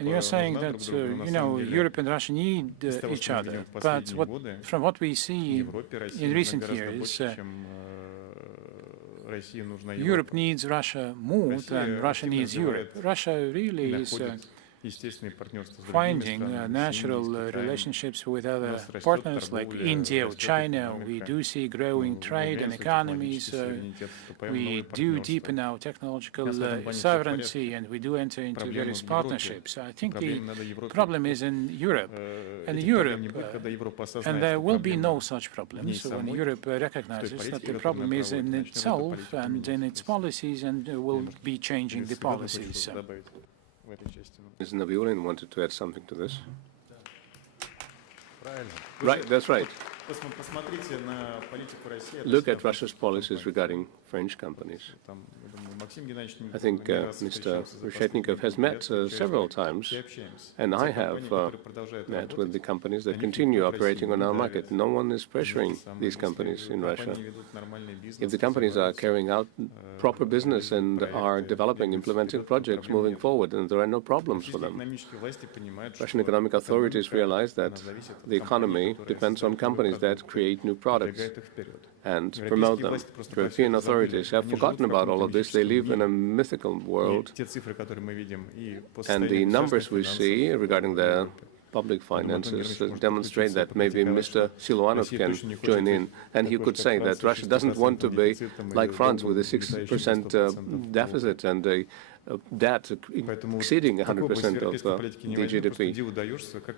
And you're saying that, you know, Europe and Russia need each other, but from what we see in recent years, Europe needs Russia more than Russia needs Europe. Russia really is finding natural relationships with other partners like India or China. We do see growing trade and economies. We do deepen our technological sovereignty, and we do enter into various partnerships. I think the problem is in Europe. And there will be no such problems when Europe recognizes that the problem is in itself and in its policies, and will be changing the policies. Ms. Nabiullin wanted to add something to this. Right, that's right. Look at Russia's policies regarding French companies. I think Mr. Reshetnikov has met several times, and I have met with the companies that continue operating on our market. No one is pressuring these companies in Russia. If the companies are carrying out proper business and are developing, implementing projects, moving forward, and there are no problems for them. Russian economic authorities realize that the economy depends on companies that create new products and promote them. European authorities have forgotten about all of this. They live in a mythical world, and the numbers we see regarding their public finances demonstrate that. Maybe Mr. Siluanov can join in, and he could say that Russia doesn't want to be like France with a 6% deficit and a debt exceeding 100% of the GDP.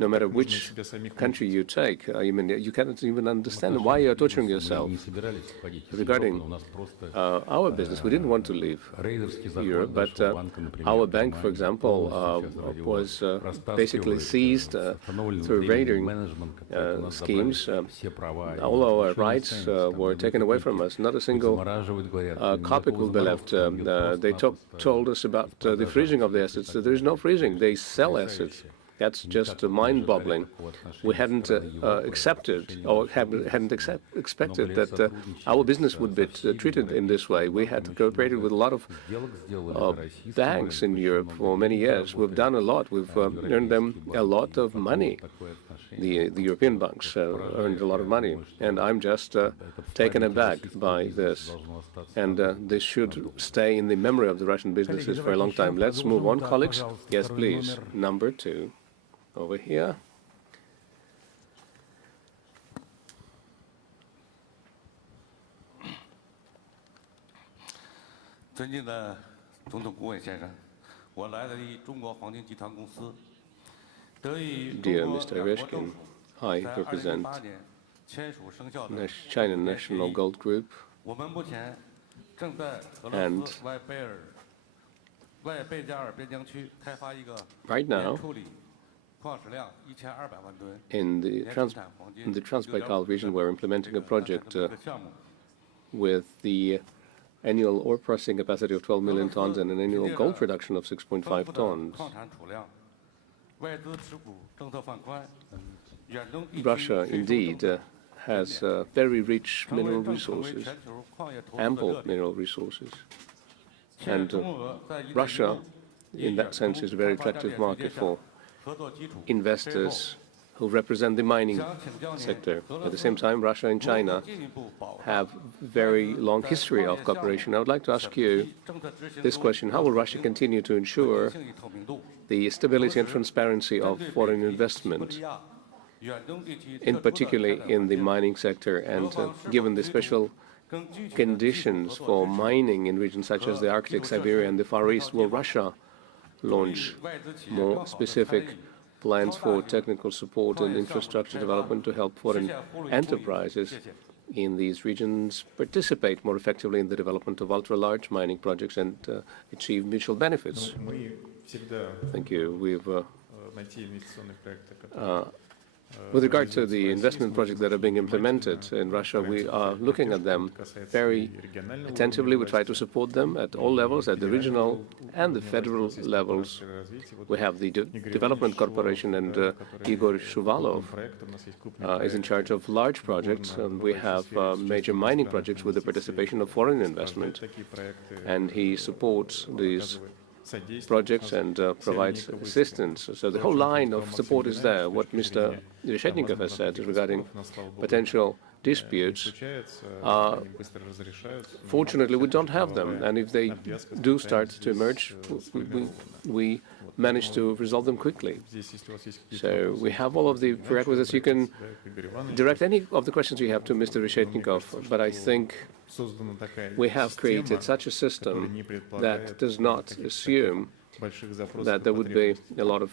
No matter which country you take, I mean, you cannot even understand why you're torturing yourself. Regarding our business, we didn't want to leave Europe, but our bank, for example, was basically seized through raiding schemes. All our rights were taken away from us. Not a single carpet will be left. They told us about the freezing of the assets. There is no freezing. They sell assets. That's just mind-boggling. We hadn't accepted or hadn't expected that our business would be treated in this way. We had cooperated with a lot of banks in Europe for many years. We've done a lot. We've earned them a lot of money. The European banks earned a lot of money, and I'm just taken aback by this. And this should stay in the memory of the Russian businesses for a long time. Let's move on, colleagues. Yes, please. Number 2. Over here. Dear Mr. Ereshkin, I represent China National Gold Group, and right now, in the Transbaikal region, we're implementing a project with the annual ore processing capacity of 12 million tons and an annual gold production of 6.5 tons. Russia, indeed, has very rich mineral resources, ample mineral resources. And Russia, in that sense, is a very attractive market for investors who represent the mining sector. At the same time, Russia and China have very long history of cooperation. I would like to ask you this question: how will Russia continue to ensure the stability and transparency of foreign investment, in particular in the mining sector, and given the special conditions for mining in regions such as the Arctic, Siberia, and the Far East, will Russia launch more specific plans for technical support and infrastructure development to help foreign enterprises in these regions participate more effectively in the development of ultra-large mining projects and achieve mutual benefits? Thank you. We've with regard to the investment projects that are being implemented in Russia, we are looking at them very attentively. We try to support them at all levels, at the regional and the federal levels. We have the Development Corporation, and Igor Shuvalov is in charge of large projects. We have major mining projects with the participation of foreign investment, and he supports these projects and provides assistance. So the whole line of support is there. What Mr. Reshetnikov has said regarding potential disputes, fortunately, we don't have them. And if they do start to emerge, we manage to resolve them quickly. So we have all of the prerequisites. You can direct any of the questions you have to Mr. Reshetnikov, but I think we have created such a system that does not assume that there would be a lot of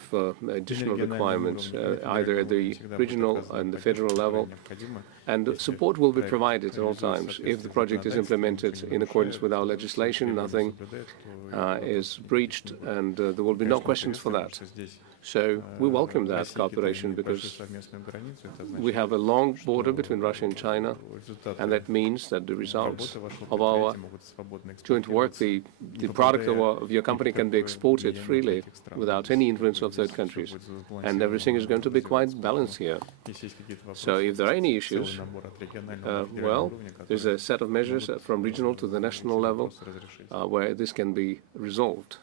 additional requirements, either at the regional and the federal level. And support will be provided at all times. If the project is implemented in accordance with our legislation, nothing is breached, and there will be no questions for that. So we welcome that cooperation because we have a long border between Russia and China, and that means that the results of our joint work, the product of your company can be exported freely without any influence of third countries. And everything is going to be quite balanced here. So if there are any issues, well, there's a set of measures from regional to the national level where this can be resolved.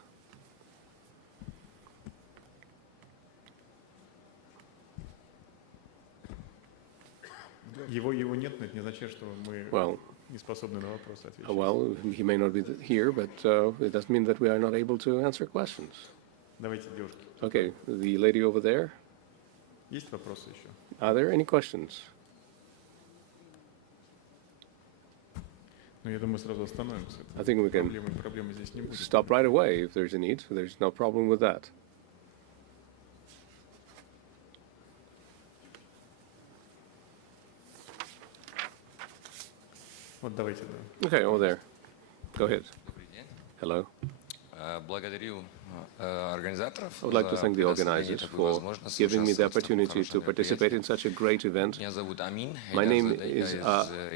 Well, he may not be here, but it doesn't mean that we are not able to answer questions. Okay, the lady over there. Are there any questions? I think we can stop right away if there's a need. There's no problem with that. Okay, over there. Go ahead. Hello. I would like to thank the organizers for giving me the opportunity to participate in such a great event. My name is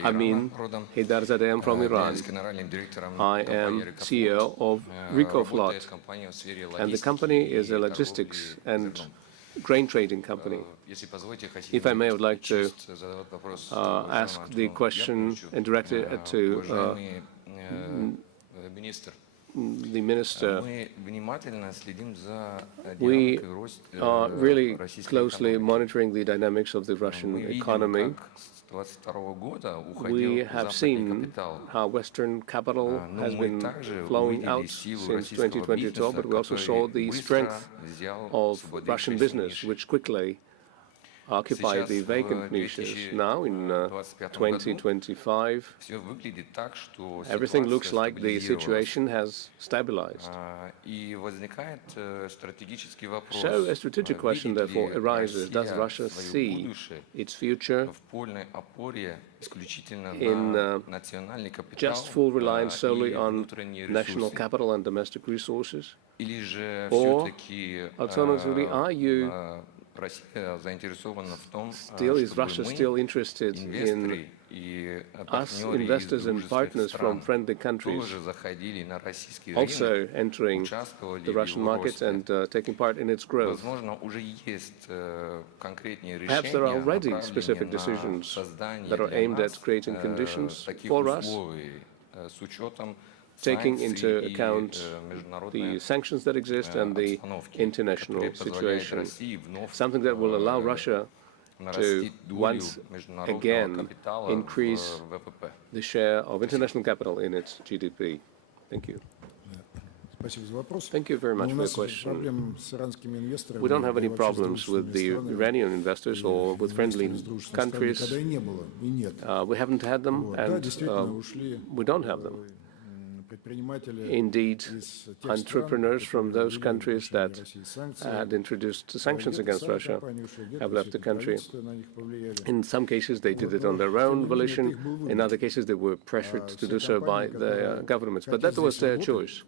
Amin Heidarzadeh. I'm from Iran. I am CEO of Ricoflot, and the company is a logistics and grain trading company. If I may, I would like to ask the question and direct it to the minister. We are really closely monitoring the dynamics of the Russian economy. We have seen how Western capital has been flowing out since 2022, but we also saw the strength of Russian business, which quickly occupy the vacant niches. Now, in 2025, everything looks like the situation has stabilized. So a strategic question, therefore, arises: does Russia see its future in just full reliance solely on national capital and domestic resources? Or, alternatively, is Russia still interested in us investors and partners from friendly countries also entering the Russian market and taking part in its growth? Perhaps there are already specific decisions that are aimed at creating conditions for us, taking into account the sanctions that exist and the international situation, something that will allow Russia to once again increase the share of international capital in its GDP. Thank you. Thank you very much for your question. We don't have any problems with the Iranian investors or with friendly countries. We haven't had them, and we don't have them. Indeed, entrepreneurs from those countries that had introduced sanctions against Russia have left the country. In some cases, they did it on their own volition. In other cases, they were pressured to do so by their governments. But that was their choice.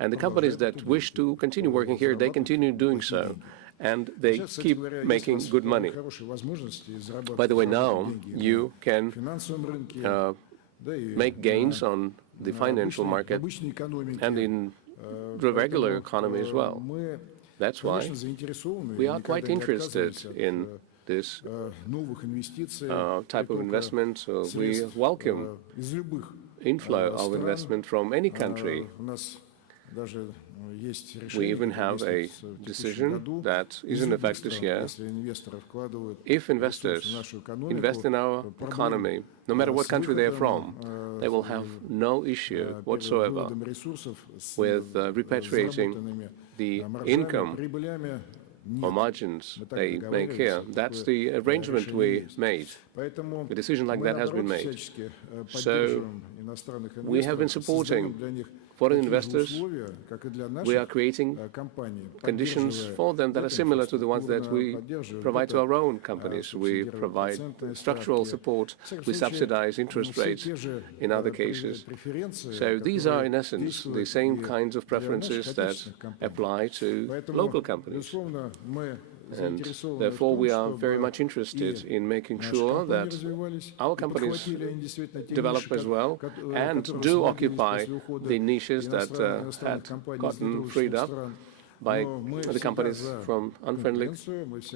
And the companies that wish to continue working here, they continue doing so. And they keep making good money. By the way, now you can make gains on the financial market and in the regular economy as well. That's why we are quite interested in this type of investment. We welcome inflow of investment from any country. We even have a decision that is in effect this year. If investors invest in our economy, no matter what country they are from, they will have no issue whatsoever with repatriating the income or margins they make here. That's the arrangement we made. A decision like that has been made. So we have been supporting foreign investors. We are creating conditions for them that are similar to the ones that we provide to our own companies. We provide structural support. We subsidize interest rates in other cases. So these are, in essence, the same kinds of preferences that apply to local companies. And therefore, we are very much interested in making sure that our companies develop as well and do occupy the niches that had gotten freed up by the companies from unfriendly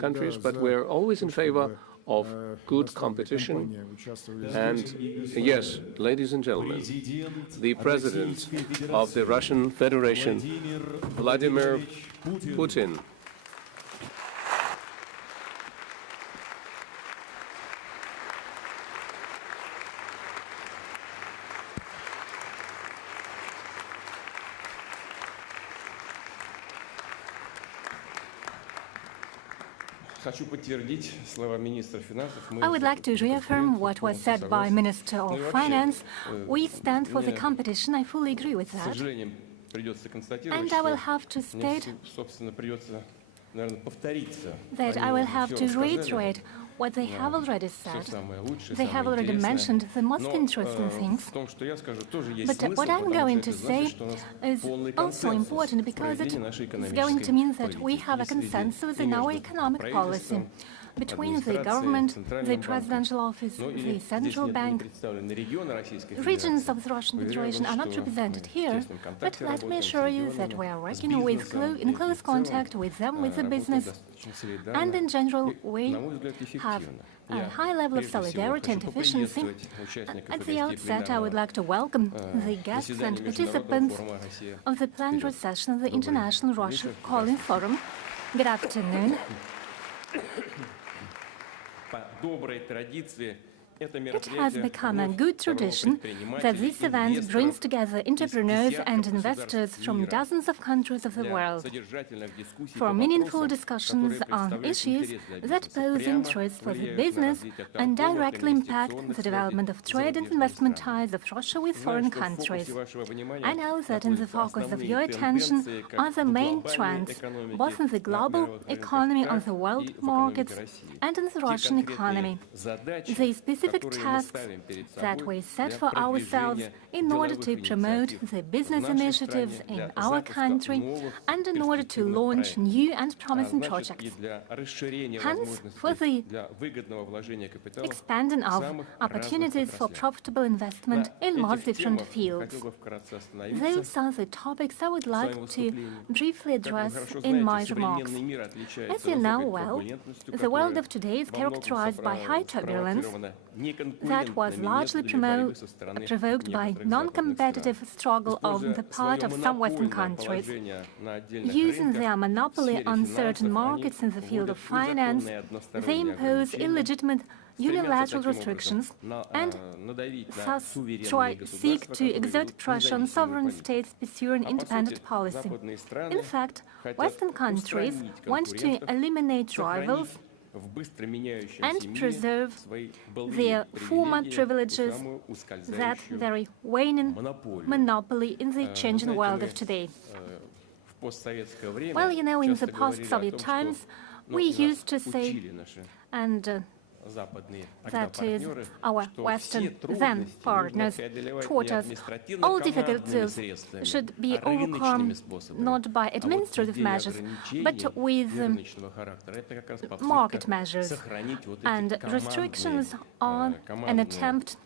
countries. But we're always in favor of good competition. And yes, ladies and gentlemen, the President of the Russian Federation, Vladimir Putin, I would like to reaffirm what was said by Minister of Finance. We stand for the competition. I fully agree with that. And I will have to state that I will have to reiterate what they have already said. They have already mentioned the most interesting things. But what I'm going to say is also important because it is going to mean that we have a consensus in our economic policy between the government, the presidential office, the central bank. Regions of the Russian Federation are not represented here, but let me assure you that we are working in close contact with them, with the business, and in general we have a high level of solidarity and efficiency. At the outset, I would like to welcome the guests and participants of the plenary session of the International Russia Calling Forum. Good afternoon. It has become a good tradition that this event brings together entrepreneurs and investors from dozens of countries of the world for meaningful discussions on issues that pose interest for the business and directly impact the development of trade and investment ties of Russia with foreign countries. I know that in the focus of your attention are the main trends, both in the global economy, on the world markets, and in the Russian economy. The specific tasks that we set for ourselves in order to promote the business initiatives in our country and in order to launch new and promising projects. Hence, for the expanding of opportunities for profitable investment in most different fields. Those are the topics I would like to briefly address in my remarks. As you know well, the world of today is characterized by high turbulence that was largely provoked by non-competitive struggle on the part of some Western countries. Using their monopoly on certain markets in the field of finance, they impose illegitimate unilateral restrictions and thus seek to exert pressure on sovereign states pursuing independent policy. In fact, Western countries want to eliminate rivals and preserve their former privileges, that very waning monopoly in the changing world of today. Well, you know, in the post-Soviet times, we used to say, and that is, our Western then partners taught us all difficulties should be overcome not by administrative measures, but with market measures. And restrictions are an attempt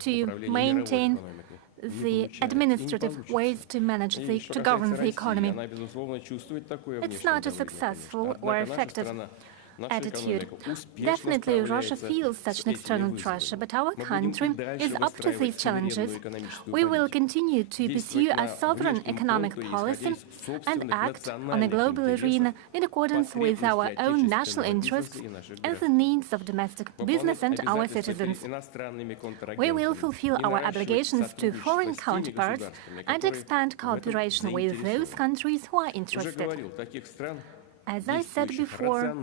to maintain the administrative ways to govern the economy. It's not a successful or effective attitude. Definitely, Russia feels such an external pressure, but our country is up to these challenges. We will continue to pursue a sovereign economic policy and act on a global arena in accordance with our own national interests and the needs of domestic business and our citizens. We will fulfill our obligations to foreign counterparts and expand cooperation with those countries who are interested. As I said before,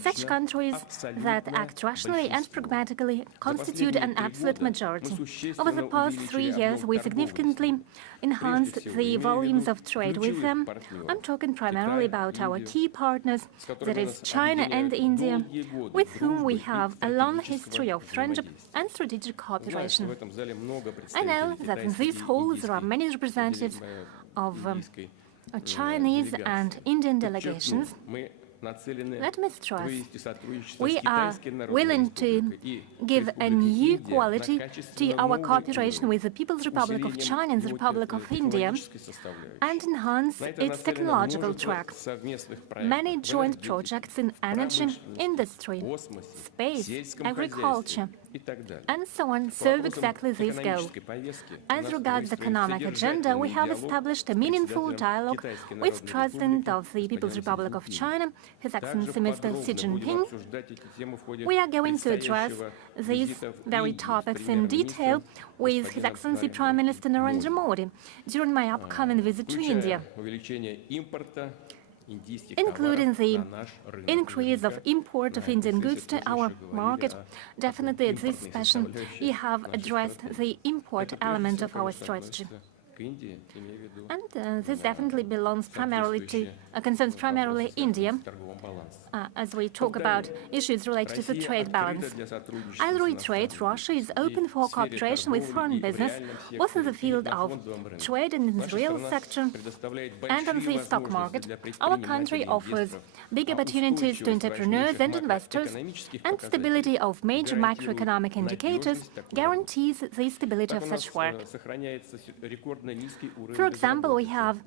such countries that act rationally and pragmatically constitute an absolute majority. Over the past 3 years, we significantly enhanced the volumes of trade with them. I'm talking primarily about our key partners, that is China and India, with whom we have a long history of friendship and strategic cooperation. I know that in this hall there are many representatives of Chinese and Indian delegations. Let me stress, we are willing to give a new quality to our cooperation with the People's Republic of China and the Republic of India and enhance its technological track. Many joint projects in energy, industry, space, agriculture, and so on serve exactly this goal. As regards the economic agenda, we have established a meaningful dialogue with President of the People's Republic of China, His Excellency Mr. Xi Jinping. We are going to address these very topics in detail with His Excellency Prime Minister Narendra Modi during my upcoming visit to India, including the increase of import of Indian goods to our market. Definitely at this session, we have addressed the import element of our strategy. And this definitely belongs primarily to, concerns primarily India, as we talk about issues related to the trade balance. I'll reiterate, Russia is open for cooperation with foreign business, both in the field of trade and in the real sector, and on the stock market. Our country offers big opportunities to entrepreneurs and investors, and stability of major macroeconomic indicators guarantees the stability of such work. For example, we have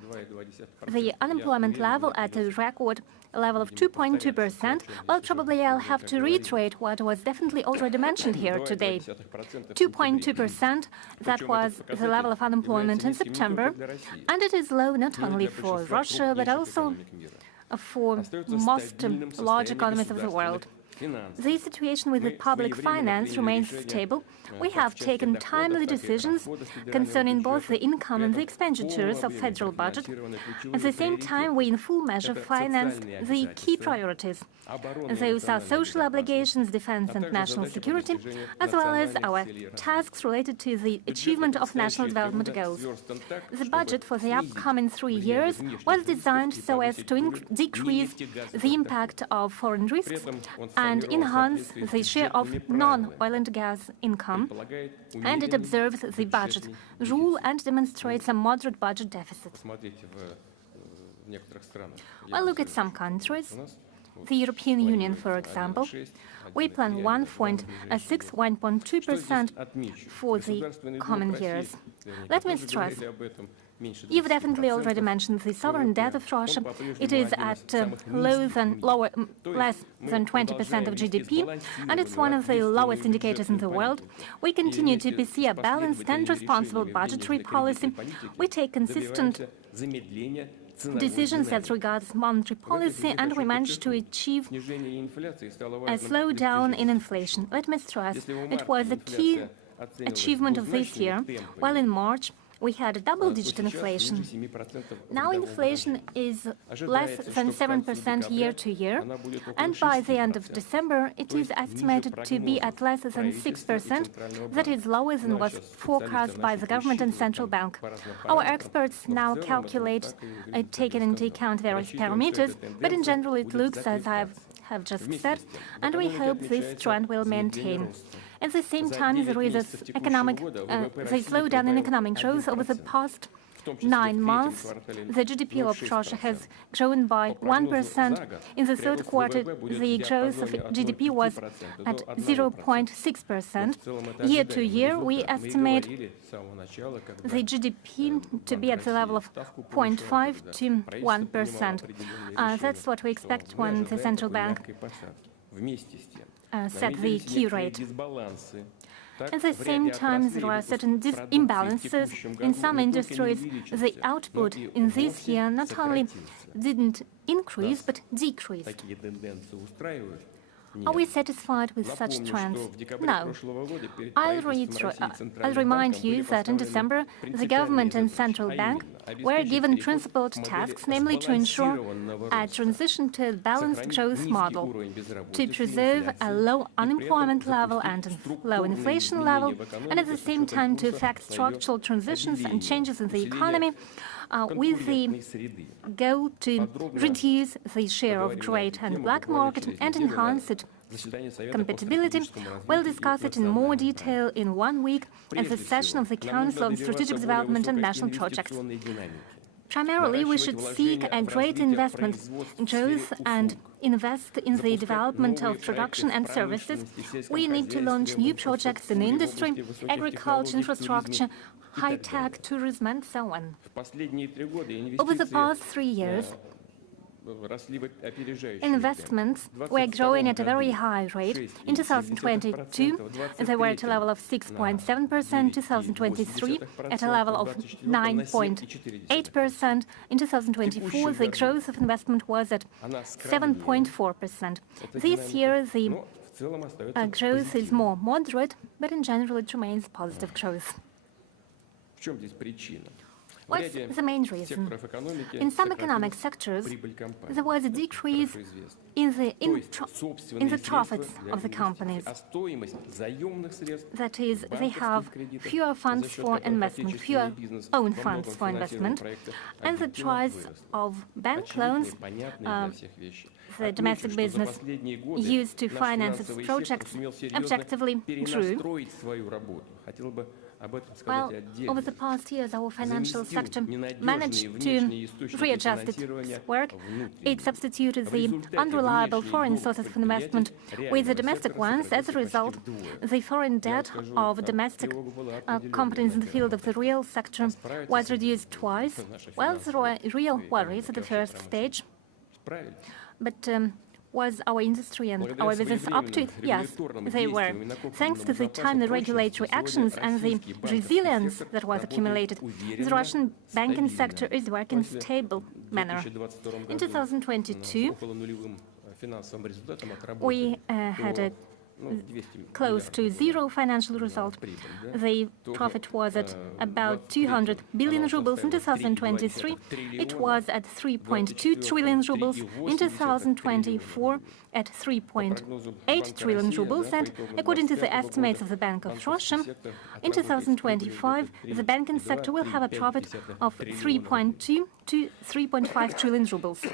the unemployment level at a record level of 2.2%. Well, probably I'll have to reiterate what was definitely already mentioned here today. 2.2%, that was the level of unemployment in September, and it is low not only for Russia, but also for most large economies of the world. the situation with the public finance remains stable. We have taken timely decisions concerning both the income and the expenditures of federal budget. At the same time, we in full measure financed the key priorities. Those are social obligations, defense and national security, as well as our tasks related to the achievement of national development goals. The budget for the upcoming 3 years was designed so as to decrease the impact of foreign risks and enhance the share of non-oil and gas income, and it observes the budget rule and demonstrates a moderate budget deficit. Well, look at some countries. The European Union, for example, we plan 1.2% for the coming years. Let me stress, you've definitely already mentioned the sovereign debt of Russia. It is at less than 20% of GDP, and it's one of the lowest indicators in the world. We continue to pursue a balanced and responsible budgetary policy. We take consistent decisions as regards monetary policy, and we managed to achieve a slowdown in inflation. Let me stress, it was a key achievement of this year, while in March we had a double-digit inflation. Now inflation is less than 7% year-to-year, and by the end of December it is estimated to be at less than 6%. That is lower than was forecast by the government and central bank. Our experts now calculate, taking into account various parameters, but in general it looks as I have just said, and we hope this trend will maintain. At the same time, there is the slowdown in economic growth over the past 9 months. The GDP of Russia has grown by 1%. In the third quarter, the growth of GDP was at 0.6%. Year to year, we estimate the GDP to be at the level of 0.5 to 1%. That's what we expect when the central bank set the key rate. At the same time, there are certain imbalances. In some industries, the output in this year not only didn't increase, but decreased. Are we satisfied with such trends? No. I'll remind you that in December, the government and central bank were given principled tasks, namely to ensure a transition to a balanced growth model, to preserve a low unemployment level and a low inflation level, and at the same time to effect structural transitions and changes in the economy, with the goal to reduce the share of grey and black market and enhance its compatibility. We'll discuss it in more detail in 1 week at the session of the Council on Strategic Development and National Projects. Primarily, we should seek a great investment growth and invest in the development of production and services. We need to launch new projects in industry, agriculture, infrastructure, high-tech, tourism, and so on. Over the past 3 years, investments were growing at a very high rate. In 2022, they were at a level of 6.7%, 2023 at a level of 9.8%. In 2024, the growth of investment was at 7.4%. This year, the growth is more moderate, but in general, it remains positive growth. What's the main reason? In some economic sectors, there was a decrease in the profits of the companies. That is, they have fewer funds for investment, fewer own funds for investment, and the price of bank loans, the domestic business used to finance its projects, objectively grew. Well, over the past years, our financial sector managed to readjust its work. It substituted the unreliable foreign sources of investment with the domestic ones. As a result, the foreign debt of domestic companies in the field of the real sector was reduced twice. Well, there were real worries at the first stage, but was our industry and our business up to it? Yes, they were. Thanks to the timely regulatory actions and the resilience that was accumulated, the Russian banking sector is working in a stable manner. In 2022, We had a close to zero financial result. The profit was at about 200 billion rubles in 2023. It was at 3.2 trillion rubles in 2024, at 3.8 trillion rubles, and according to the estimates of the Bank of Russia, in 2025, the banking sector will have a profit of 3.2 to 3.5 trillion rubles.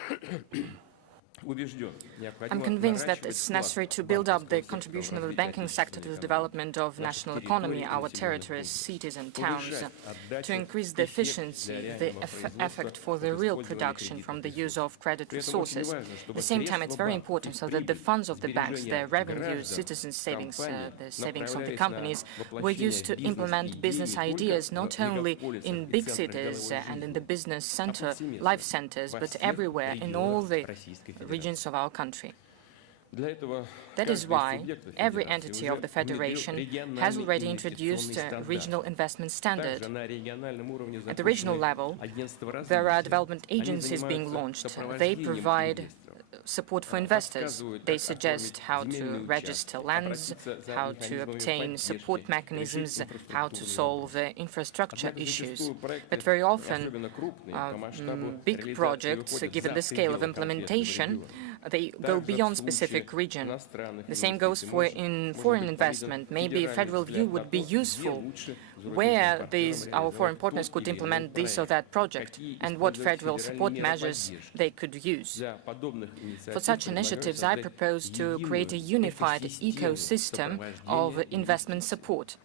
I'm convinced that it's necessary to build up the contribution of the banking sector to the development of national economy, our territories, cities and towns, to increase the efficiency, the effect for the real production from the use of credit resources. At the same time, it's very important so that the funds of the banks, their revenues, citizens' savings, the savings of the companies, were used to implement business ideas not only in big cities and in the business center, life centers, but everywhere in all the regions of our country. That is why every entity of the Federation has already introduced a regional investment standard. At the regional level, there are development agencies being launched. They provide support for investors. They suggest how to register lands, how to obtain support mechanisms, how to solve infrastructure issues. But very often, big projects, given the scale of implementation, they go beyond specific region. The same goes for foreign investment. Maybe a federal view would be useful, where our foreign partners could implement this or that project, and what federal support measures they could use. For such initiatives, I propose to create a unified ecosystem of investment support,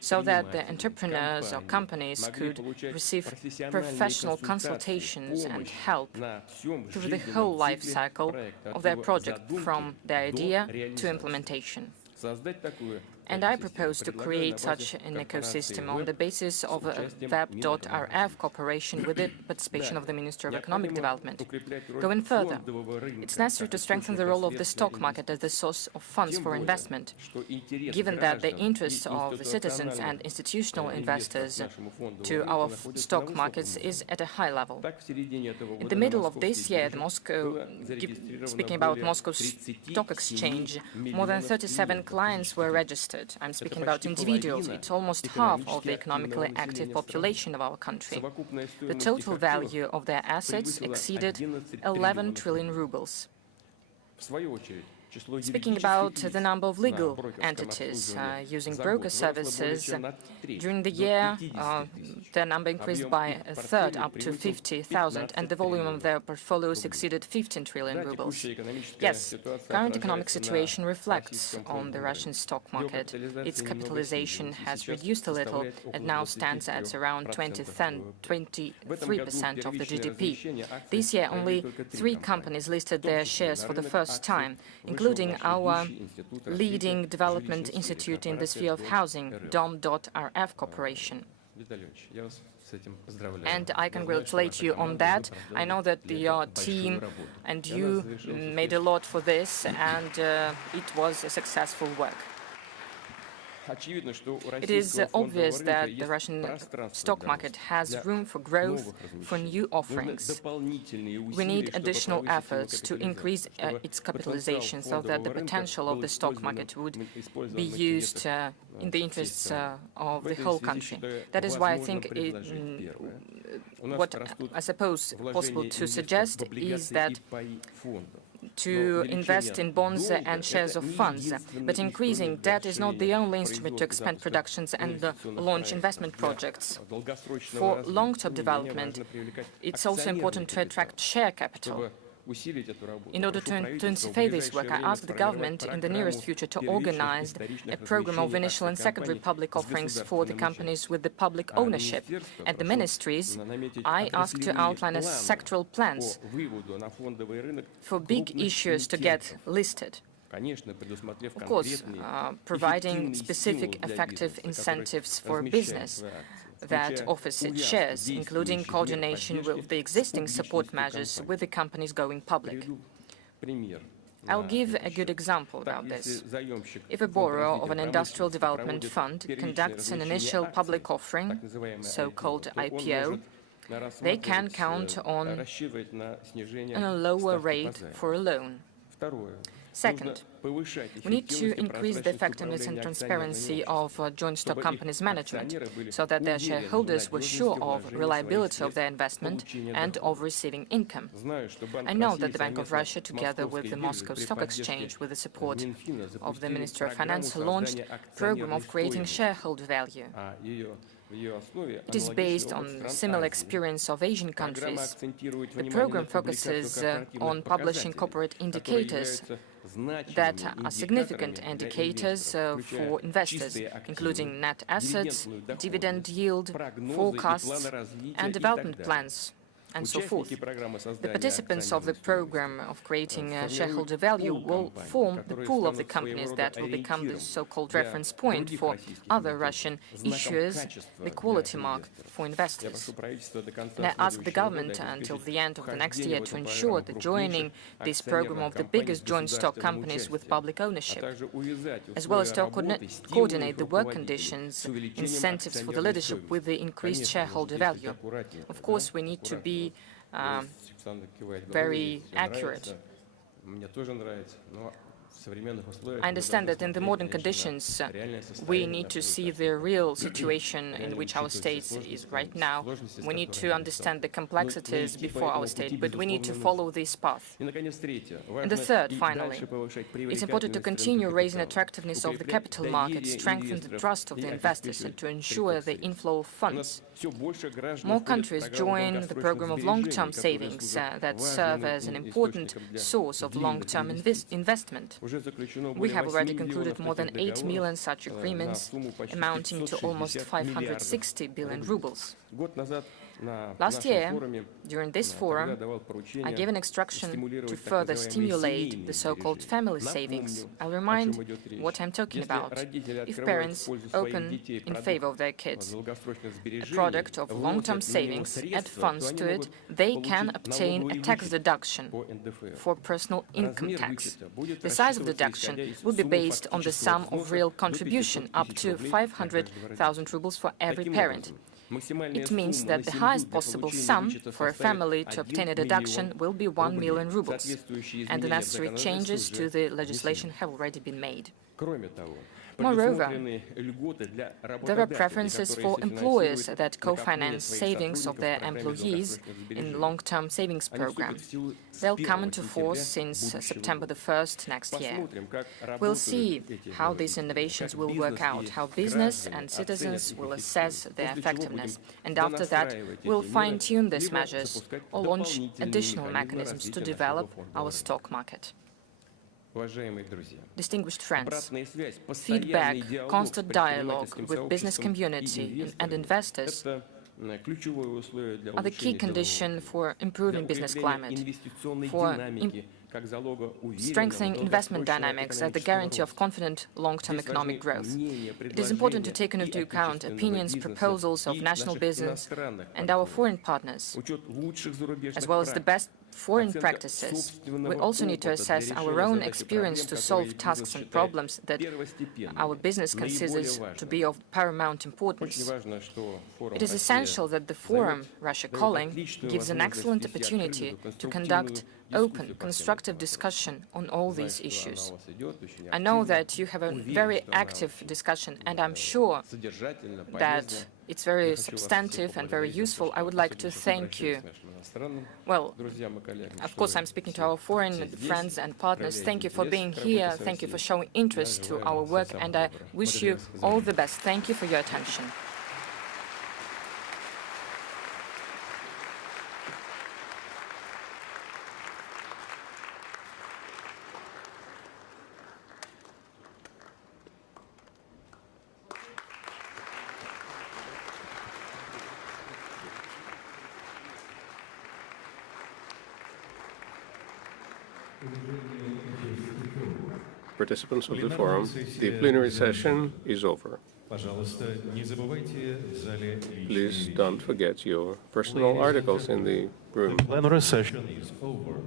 so that the entrepreneurs or companies could receive professional consultations and help through the whole life cycle of their project, from the idea to implementation. And I propose to create such an ecosystem on the basis of a web.rf cooperation with the participation of the Ministry of Economic Development. Going further, it's necessary to strengthen the role of the stock market as the source of funds for investment, given that the interests of the citizens and institutional investors to our stock markets is at a high level. In the middle of this year, speaking about Moscow's stock exchange, more than 37 clients were registered. I'm speaking about individuals. It's almost half of the economically active population of our country. The total value of their assets exceeded 11 trillion rubles. Speaking about the number of legal entities using broker services, during the year, their number increased by a third, up to 50,000, and the volume of their portfolios exceeded 15 trillion rubles. Yes, current economic situation reflects on the Russian stock market. Its capitalization has reduced a little and now stands at around 23% of the GDP. This year, only 3 companies listed their shares for the first time, including our leading development institute in the sphere of housing, Dom.rf Corporation. And I congratulate you on that. I know that your team and you made a lot for this, and it was a successful work. It is obvious that the Russian stock market has room for growth, for new offerings. We need additional efforts to increase its capitalization so that the potential of the stock market would be used in the interests of the whole country. That is why I think what I suppose possible to suggest is that to invest in bonds and shares of funds. But increasing debt is not the only instrument to expand productions and launch investment projects. For long-term development, it's also important to attract share capital. In order to intensify this work, I ask the government in the nearest future to organize a program of initial and secondary public offerings for the companies with the public ownership. At the ministries, I ask to outline sectoral plans for big issues to get listed. Of course, providing specific effective incentives for business that offers its shares, including coordination with the existing support measures with the companies going public. I'll give a good example about this. If a borrower of an industrial development fund conducts an initial public offering, so-called IPO, they can count on a lower rate for a loan. Second, we need to increase the effectiveness and transparency of joint stock companies' management so that their shareholders were sure of reliability of their investment and of receiving income. I know that the Bank of Russia, together with the Moscow Stock Exchange, with the support of the Ministry of Finance, launched a program of creating shareholder value. It is based on similar experience of Asian countries. The program focuses on publishing corporate indicators that are significant indicators for investors, including net assets, dividend yield, forecasts, and development plans, and so forth. The participants of the program of creating shareholder value will form the pool of the companies that will become the so-called reference point for other Russian issuers, the quality mark for investors. And I ask the government until the end of the next year to ensure the joining this program of the biggest joint stock companies with public ownership, as well as to coordinate the work conditions, incentives for the leadership with the increased shareholder value. Of course, we need to be very accurate. I understand that in the modern conditions, we need to see the real situation in which our state is right now. We need to understand the complexities before our state, but we need to follow this path. And the third, finally, it's important to continue raising attractiveness of the capital market, strengthen the trust of the investors, and to ensure the inflow of funds. More countries join the program of long-term savings that serve as an important source of long-term investment. We have already concluded more than 8 million such agreements, amounting to almost 560 billion rubles. Last year, during this forum, I gave an instruction to further stimulate the so-called family savings. I'll remind what I'm talking about. If parents open in favor of their kids a product of long-term savings, add funds to it, they can obtain a tax deduction for personal income tax. The size of the deduction will be based on the sum of real contribution, up to 500,000 rubles for every parent. It means that the highest possible sum for a family to obtain a deduction will be 1 million rubles, and the necessary changes to the legislation have already been made. Moreover, there are preferences for employers that co-finance savings of their employees in long-term savings program. They'll come into force since September the 1st next year. We'll see how these innovations will work out, how business and citizens will assess their effectiveness, and after that, we'll fine-tune these measures or launch additional mechanisms to develop our stock market. Distinguished friends, feedback, constant dialogue with business community and investors are the key condition for improving business climate, for strengthening investment dynamics as the guarantee of confident long-term economic growth. It is important to take into account opinions, proposals of national business and our foreign partners, as well as the best foreign practices. We also need to assess our own experience to solve tasks and problems that our business considers to be of paramount importance. It is essential that the forum, Russia Calling, gives an excellent opportunity to conduct open, constructive discussion on all these issues. I know that you have a very active discussion, and I'm sure that it's very substantive and very useful. I would like to thank you. Well, of course, I'm speaking to our foreign friends and partners. Thank you for being here. Thank you for showing interest to our work, and I wish you all the best. Thank you for your attention. Participants of the forum, the plenary session is over. Please don't forget your personal articles in the room. The plenary session is over.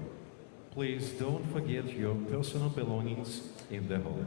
Please don't forget your personal belongings in the hall.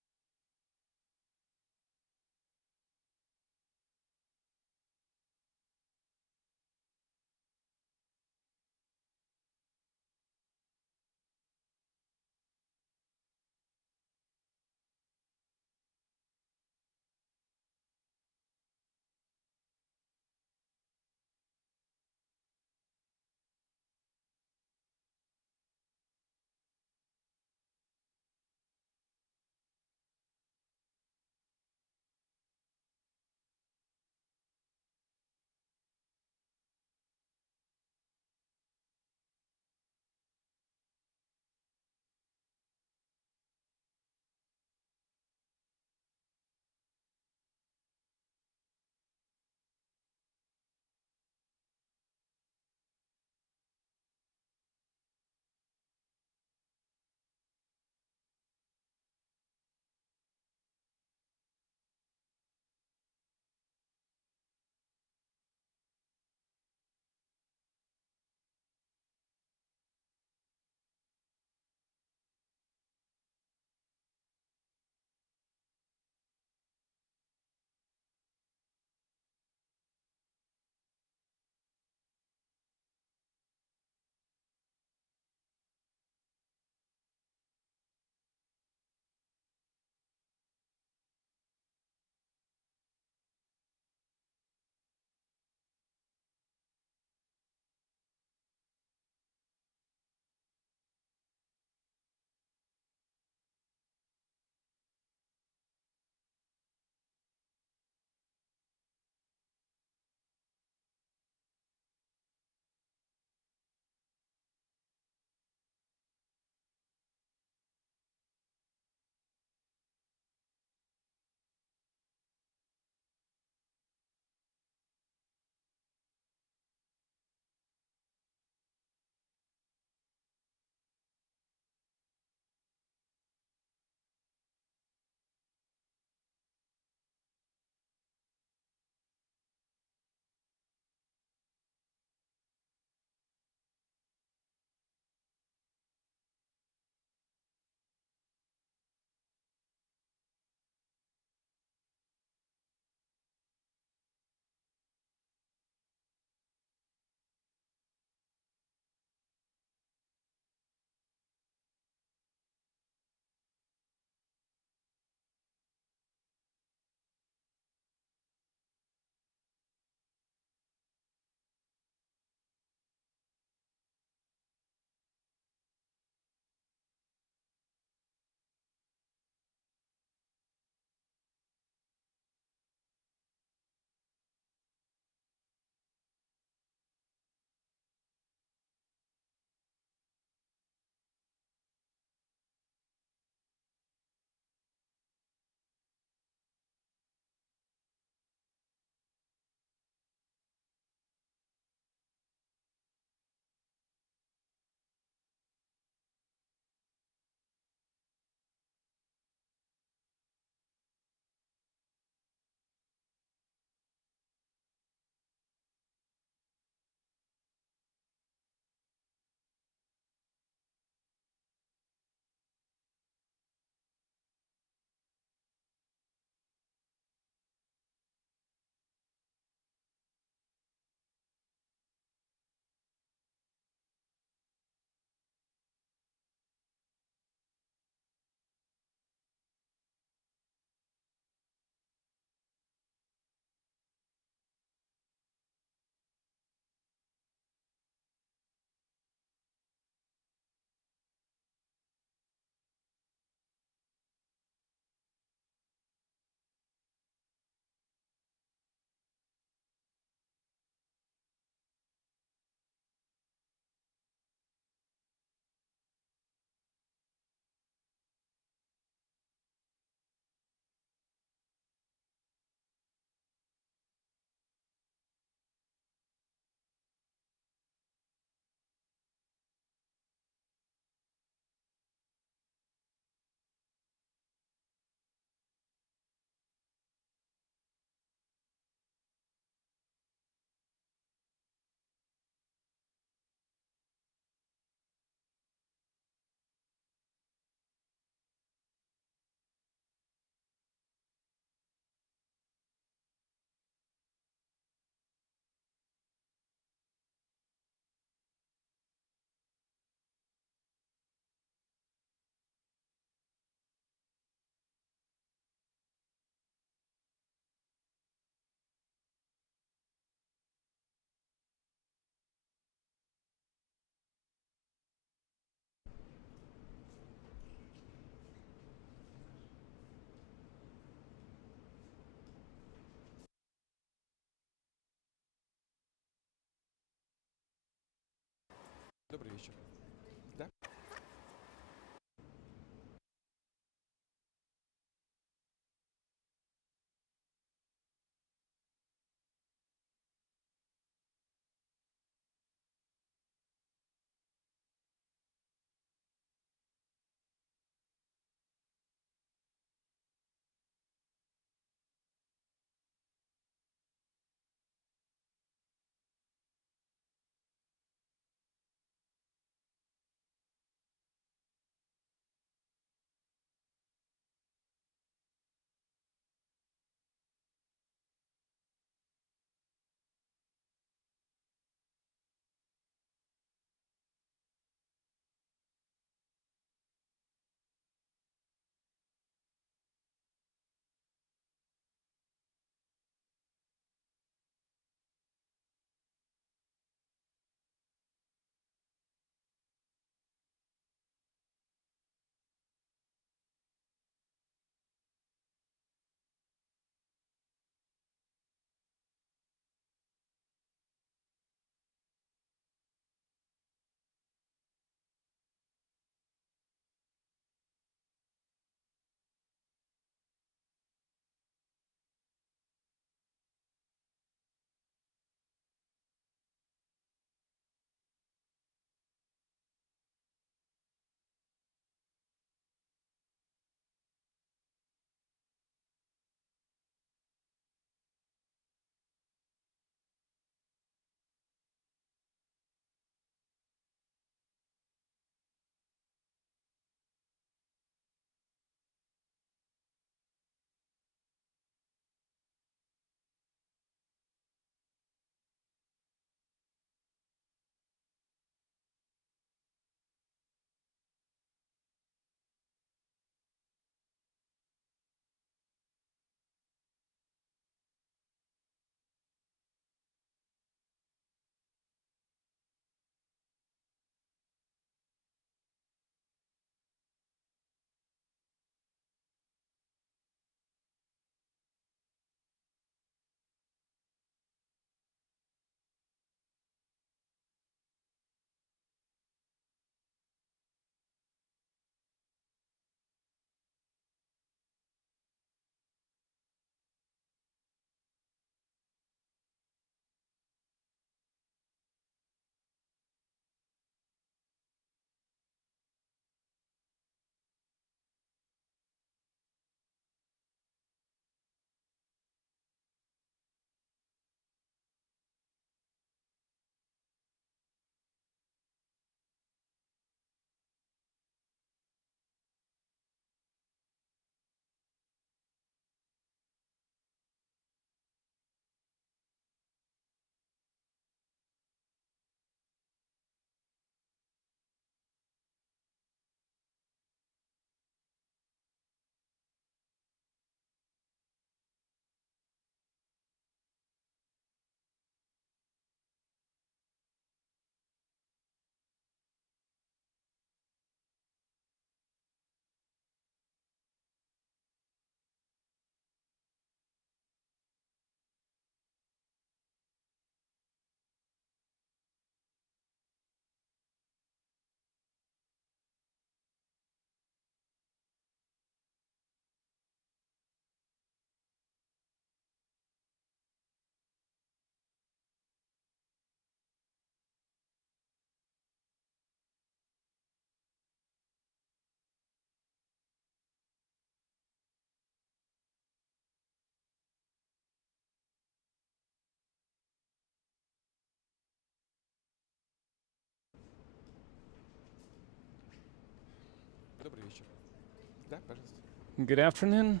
Good afternoon.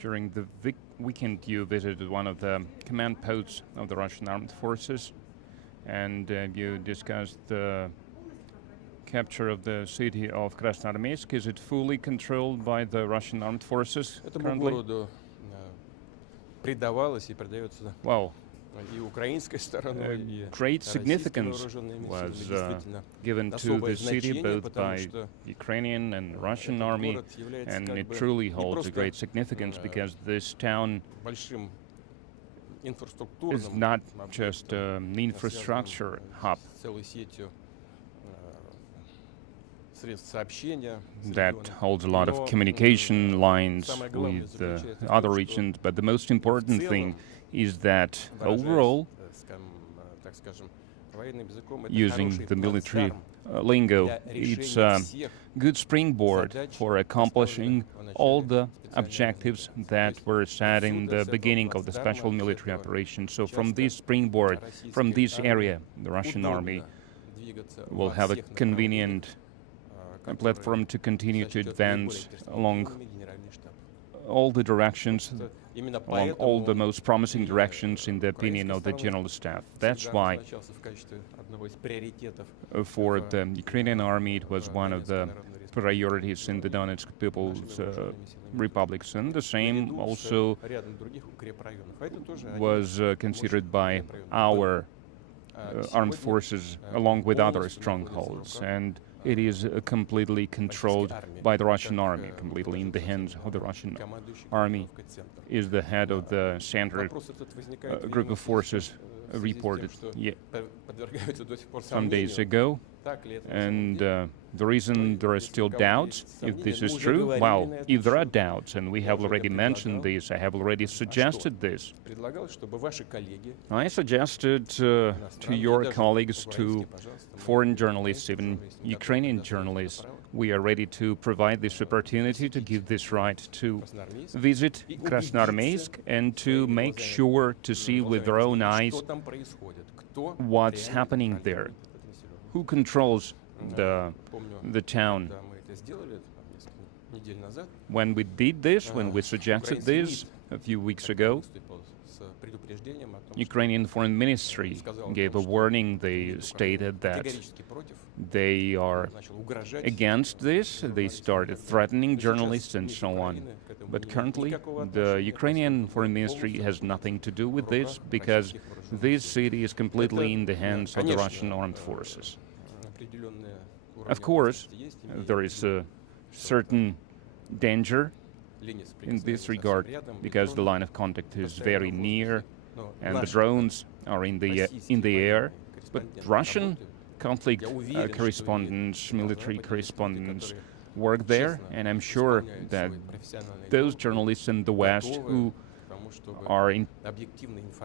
During the weekend, you visited one of the command posts of the Russian armed forces, and you discussed the capture of the city of Krasnoarmeysk. Is it fully controlled by the Russian armed forces currently? Well, great significance was given to the city both by Ukrainian and Russian army, and it truly holds a great significance because this town is not just an infrastructure hub that holds a lot of communication lines with other regions, but the most important thing is that overall, using the military lingo, it's a good springboard for accomplishing all the objectives that were set in the beginning of the special military operation. So from this springboard, from this area, the Russian army will have a convenient platform to continue to advance along all the directions, along all the most promising directions in the opinion of the General Staff. That's why for the Ukrainian army it was one of the priorities in the Donetsk People's Republics, and the same also was considered by our armed forces along with other strongholds, and it is completely controlled by the Russian army, completely in the hands of the Russian army. Is the head of the center group of forces reported some days ago. And the reason there are still doubts, if this is true, well, if there are doubts, and we have already mentioned this, I have already suggested this. I suggested to your colleagues, to foreign journalists, even Ukrainian journalists, we are ready to provide this opportunity, to give this right to visit Krasnoarmeysk and to make sure to see with their own eyes what's happening there. Who controls the town? When we did this, when we suggested this a few weeks ago, Ukrainian Foreign Ministry gave a warning. They stated that they are against this. They started threatening journalists and so on. But currently, the Ukrainian Foreign Ministry has nothing to do with this, because this city is completely in the hands of the Russian armed forces. Of course, there is a certain danger in this regard, because the line of contact is very near and the drones are in the air. But Russian conflict correspondents, military correspondents work there, and I'm sure that those journalists in the West who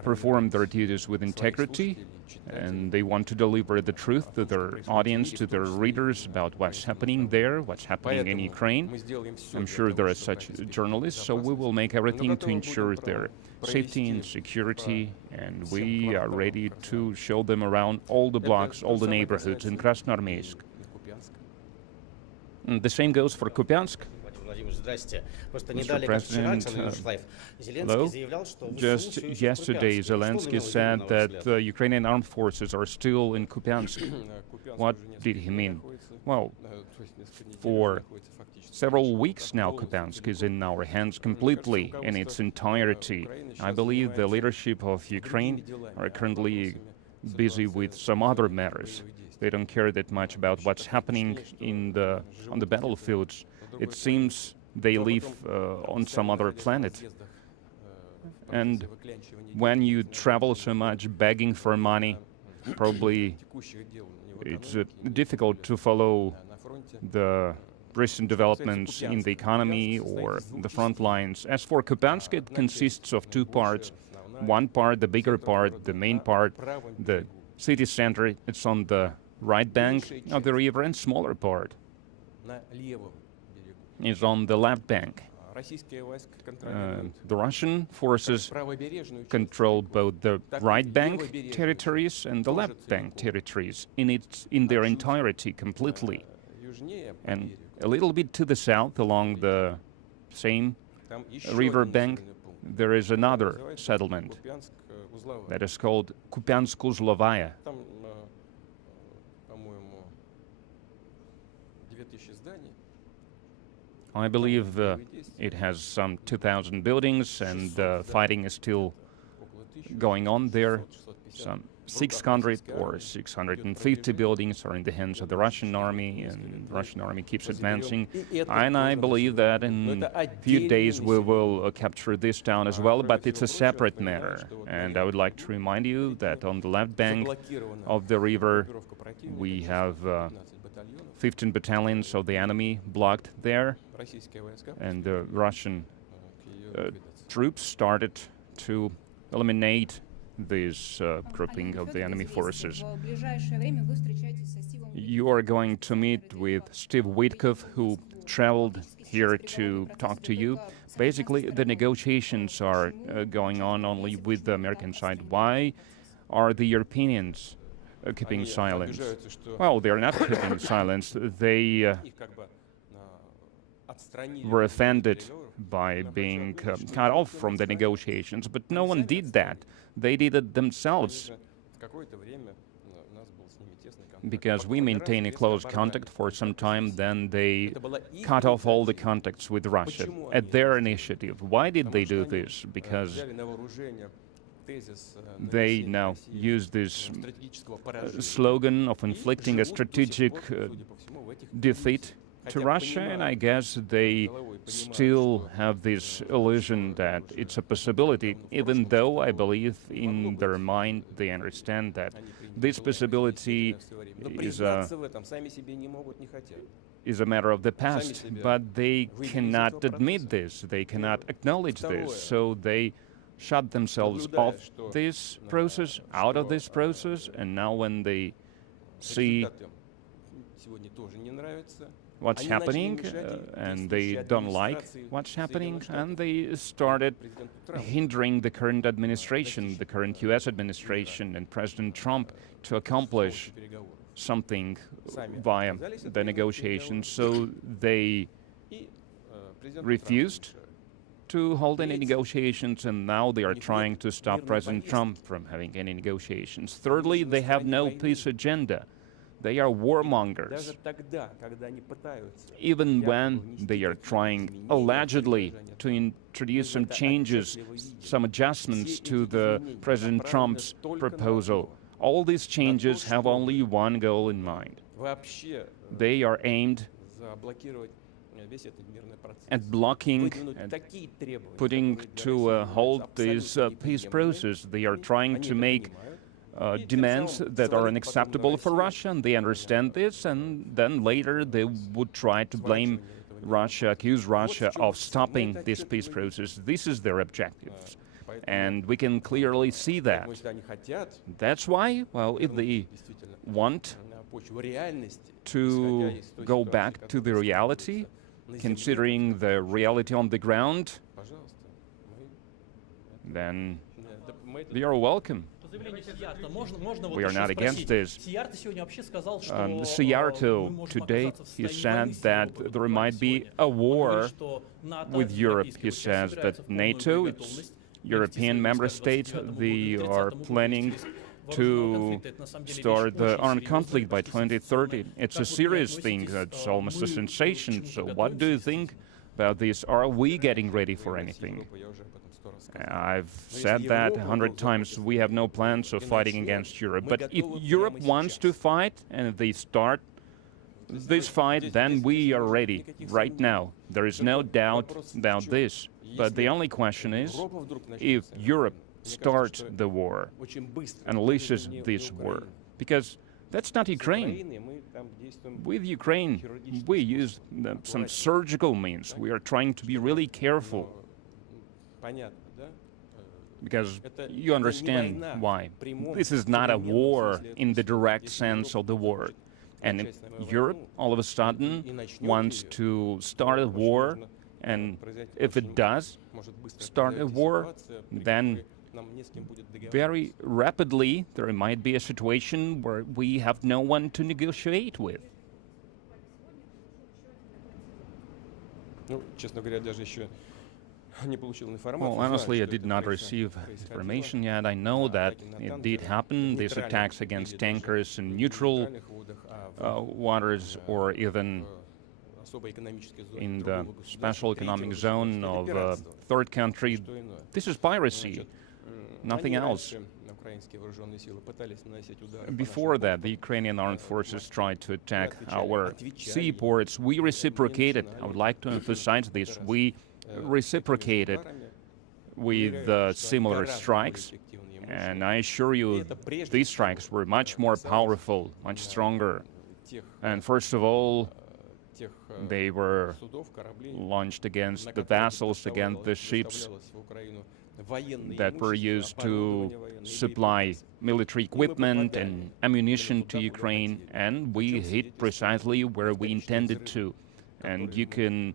perform their duties with integrity, and they want to deliver the truth to their audience, to their readers, about what's happening there, what's happening in Ukraine. I'm sure there are such journalists, so we will make everything to ensure their safety and security, and we are ready to show them around all the blocks, all the neighborhoods in Krasnoarmeysk. And the same goes for Kupiansk. Mr. President, hello. Just yesterday, Zelensky said that the Ukrainian armed forces are still in Kupiansk. What did he mean? Well, for several weeks now, Kupiansk is in our hands completely, in its entirety. I believe the leadership of Ukraine are currently busy with some other matters. They don't care that much about what's happening on the battlefields. It seems they live on some other planet. And when you travel so much begging for money, probably it's difficult to follow the recent developments in the economy or the front lines. As for Kupiansk, it consists of two parts. One part, the bigger part, the main part, the city center, it's on the right bank of the river, and smaller part is on the left bank. The Russian forces control both the right bank territories and the left bank territories in their entirety, completely. And a little bit to the south, along the same river bank, there is another settlement that is called Kupiansk-Uzlovaya. I believe it has some 2,000 buildings, and fighting is still going on there. Some 600 or 650 buildings are in the hands of the Russian army, and the Russian army keeps advancing. And I believe that in a few days we will capture this town as well, but it's a separate matter. And I would like to remind you that on the left bank of the river we have 15 battalions of the enemy blocked there, and the Russian troops started to eliminate this grouping of the enemy forces. You are going to meet with Steve Witkoff, who traveled here to talk to you. Basically, the negotiations are going on only with the American side. Why are the Europeans keeping silence? Well, they're not keeping silence. They were offended by being cut off from the negotiations, but no one did that. They did it themselves, because we maintain a close contact for some time. Then they cut off all the contacts with Russia at their initiative. Why did they do this? Because they now use this slogan of inflicting a strategic defeat to Russia, and I guess they still have this illusion that it's a possibility, even though I believe in their mind they understand that this possibility is a matter of the past, but they cannot admit this, they cannot acknowledge this, so they shut themselves off this process, out of this process, and now when they see what's happening, and they don't like what's happening, and they started hindering the current administration, the current US administration and President Trump, to accomplish something via the negotiations. So they refused to hold any negotiations, and now they are trying to stop President Trump from having any negotiations. Thirdly, they have no peace agenda. They are warmongers. Even when they are trying, allegedly, to introduce some changes, some adjustments to the President Trump's proposal, all these changes have only one goal in mind. They are aimed at blocking and putting to a halt this peace process. They are trying to make demands that are unacceptable for Russia, and they understand this, and then later they would try to blame Russia, accuse Russia of stopping this peace process. This is their objective, and we can clearly see that. That's why, well, if they want to go back to the reality, considering the reality on the ground, then they are welcome. We are not against this. Sierto, today, he said that there might be a war with Europe. He says that NATO, its European member states, they are planning to start the armed conflict by 2030. It's a serious thing. It's almost a sensation. So what do you think about this? Are we getting ready for anything? I've said that 100 times. We have no plans of fighting against Europe. But if Europe wants to fight and if they start this fight, then we are ready right now. There is no doubt about this. But the only question is, if Europe starts the war, unleashes this war, because that's not Ukraine. With Ukraine, we use some surgical means. We are trying to be really careful, because you understand why. This is not a war in the direct sense of the word. And if Europe all of a sudden wants to start a war, and if it does start a war, then very rapidly there might be a situation where we have no one to negotiate with. Well, honestly, I did not receive information yet. I know that it did happen, these attacks against tankers in neutral waters, or even in the special economic zone of a third country. This is piracy, nothing else. Before that, the Ukrainian armed forces tried to attack our seaports. We reciprocated. I would like to emphasize this. We reciprocated with similar strikes. And I assure you, these strikes were much more powerful, much stronger. And first of all, they were launched against the vessels, against the ships that were used to supply military equipment and ammunition to Ukraine, and we hit precisely where we intended to. And you can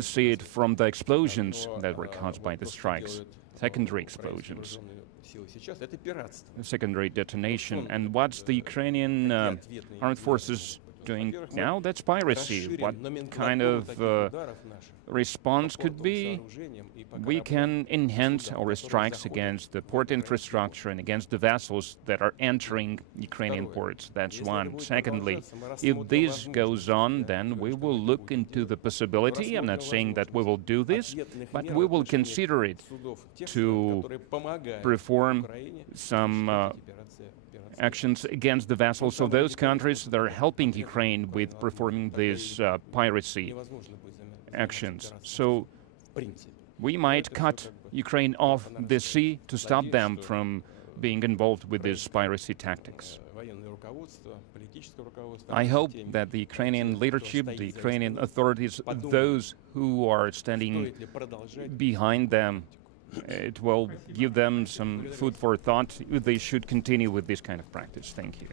see it from the explosions that were caused by the strikes, secondary explosions, secondary detonation. And what's the Ukrainian armed forces doing now? That's piracy. What kind of response could be? We can enhance our strikes against the port infrastructure and against the vessels that are entering Ukrainian ports. That's one. Secondly, if this goes on, then we will look into the possibility, I'm not saying that we will do this, but we will consider it to perform some actions against the vessels of those countries that are helping Ukraine with performing these piracy actions. So we might cut Ukraine off the sea to stop them from being involved with these piracy tactics. I hope that the Ukrainian leadership, the Ukrainian authorities, those who are standing behind them, it will give them some food for thought. They should continue with this kind of practice. Thank you.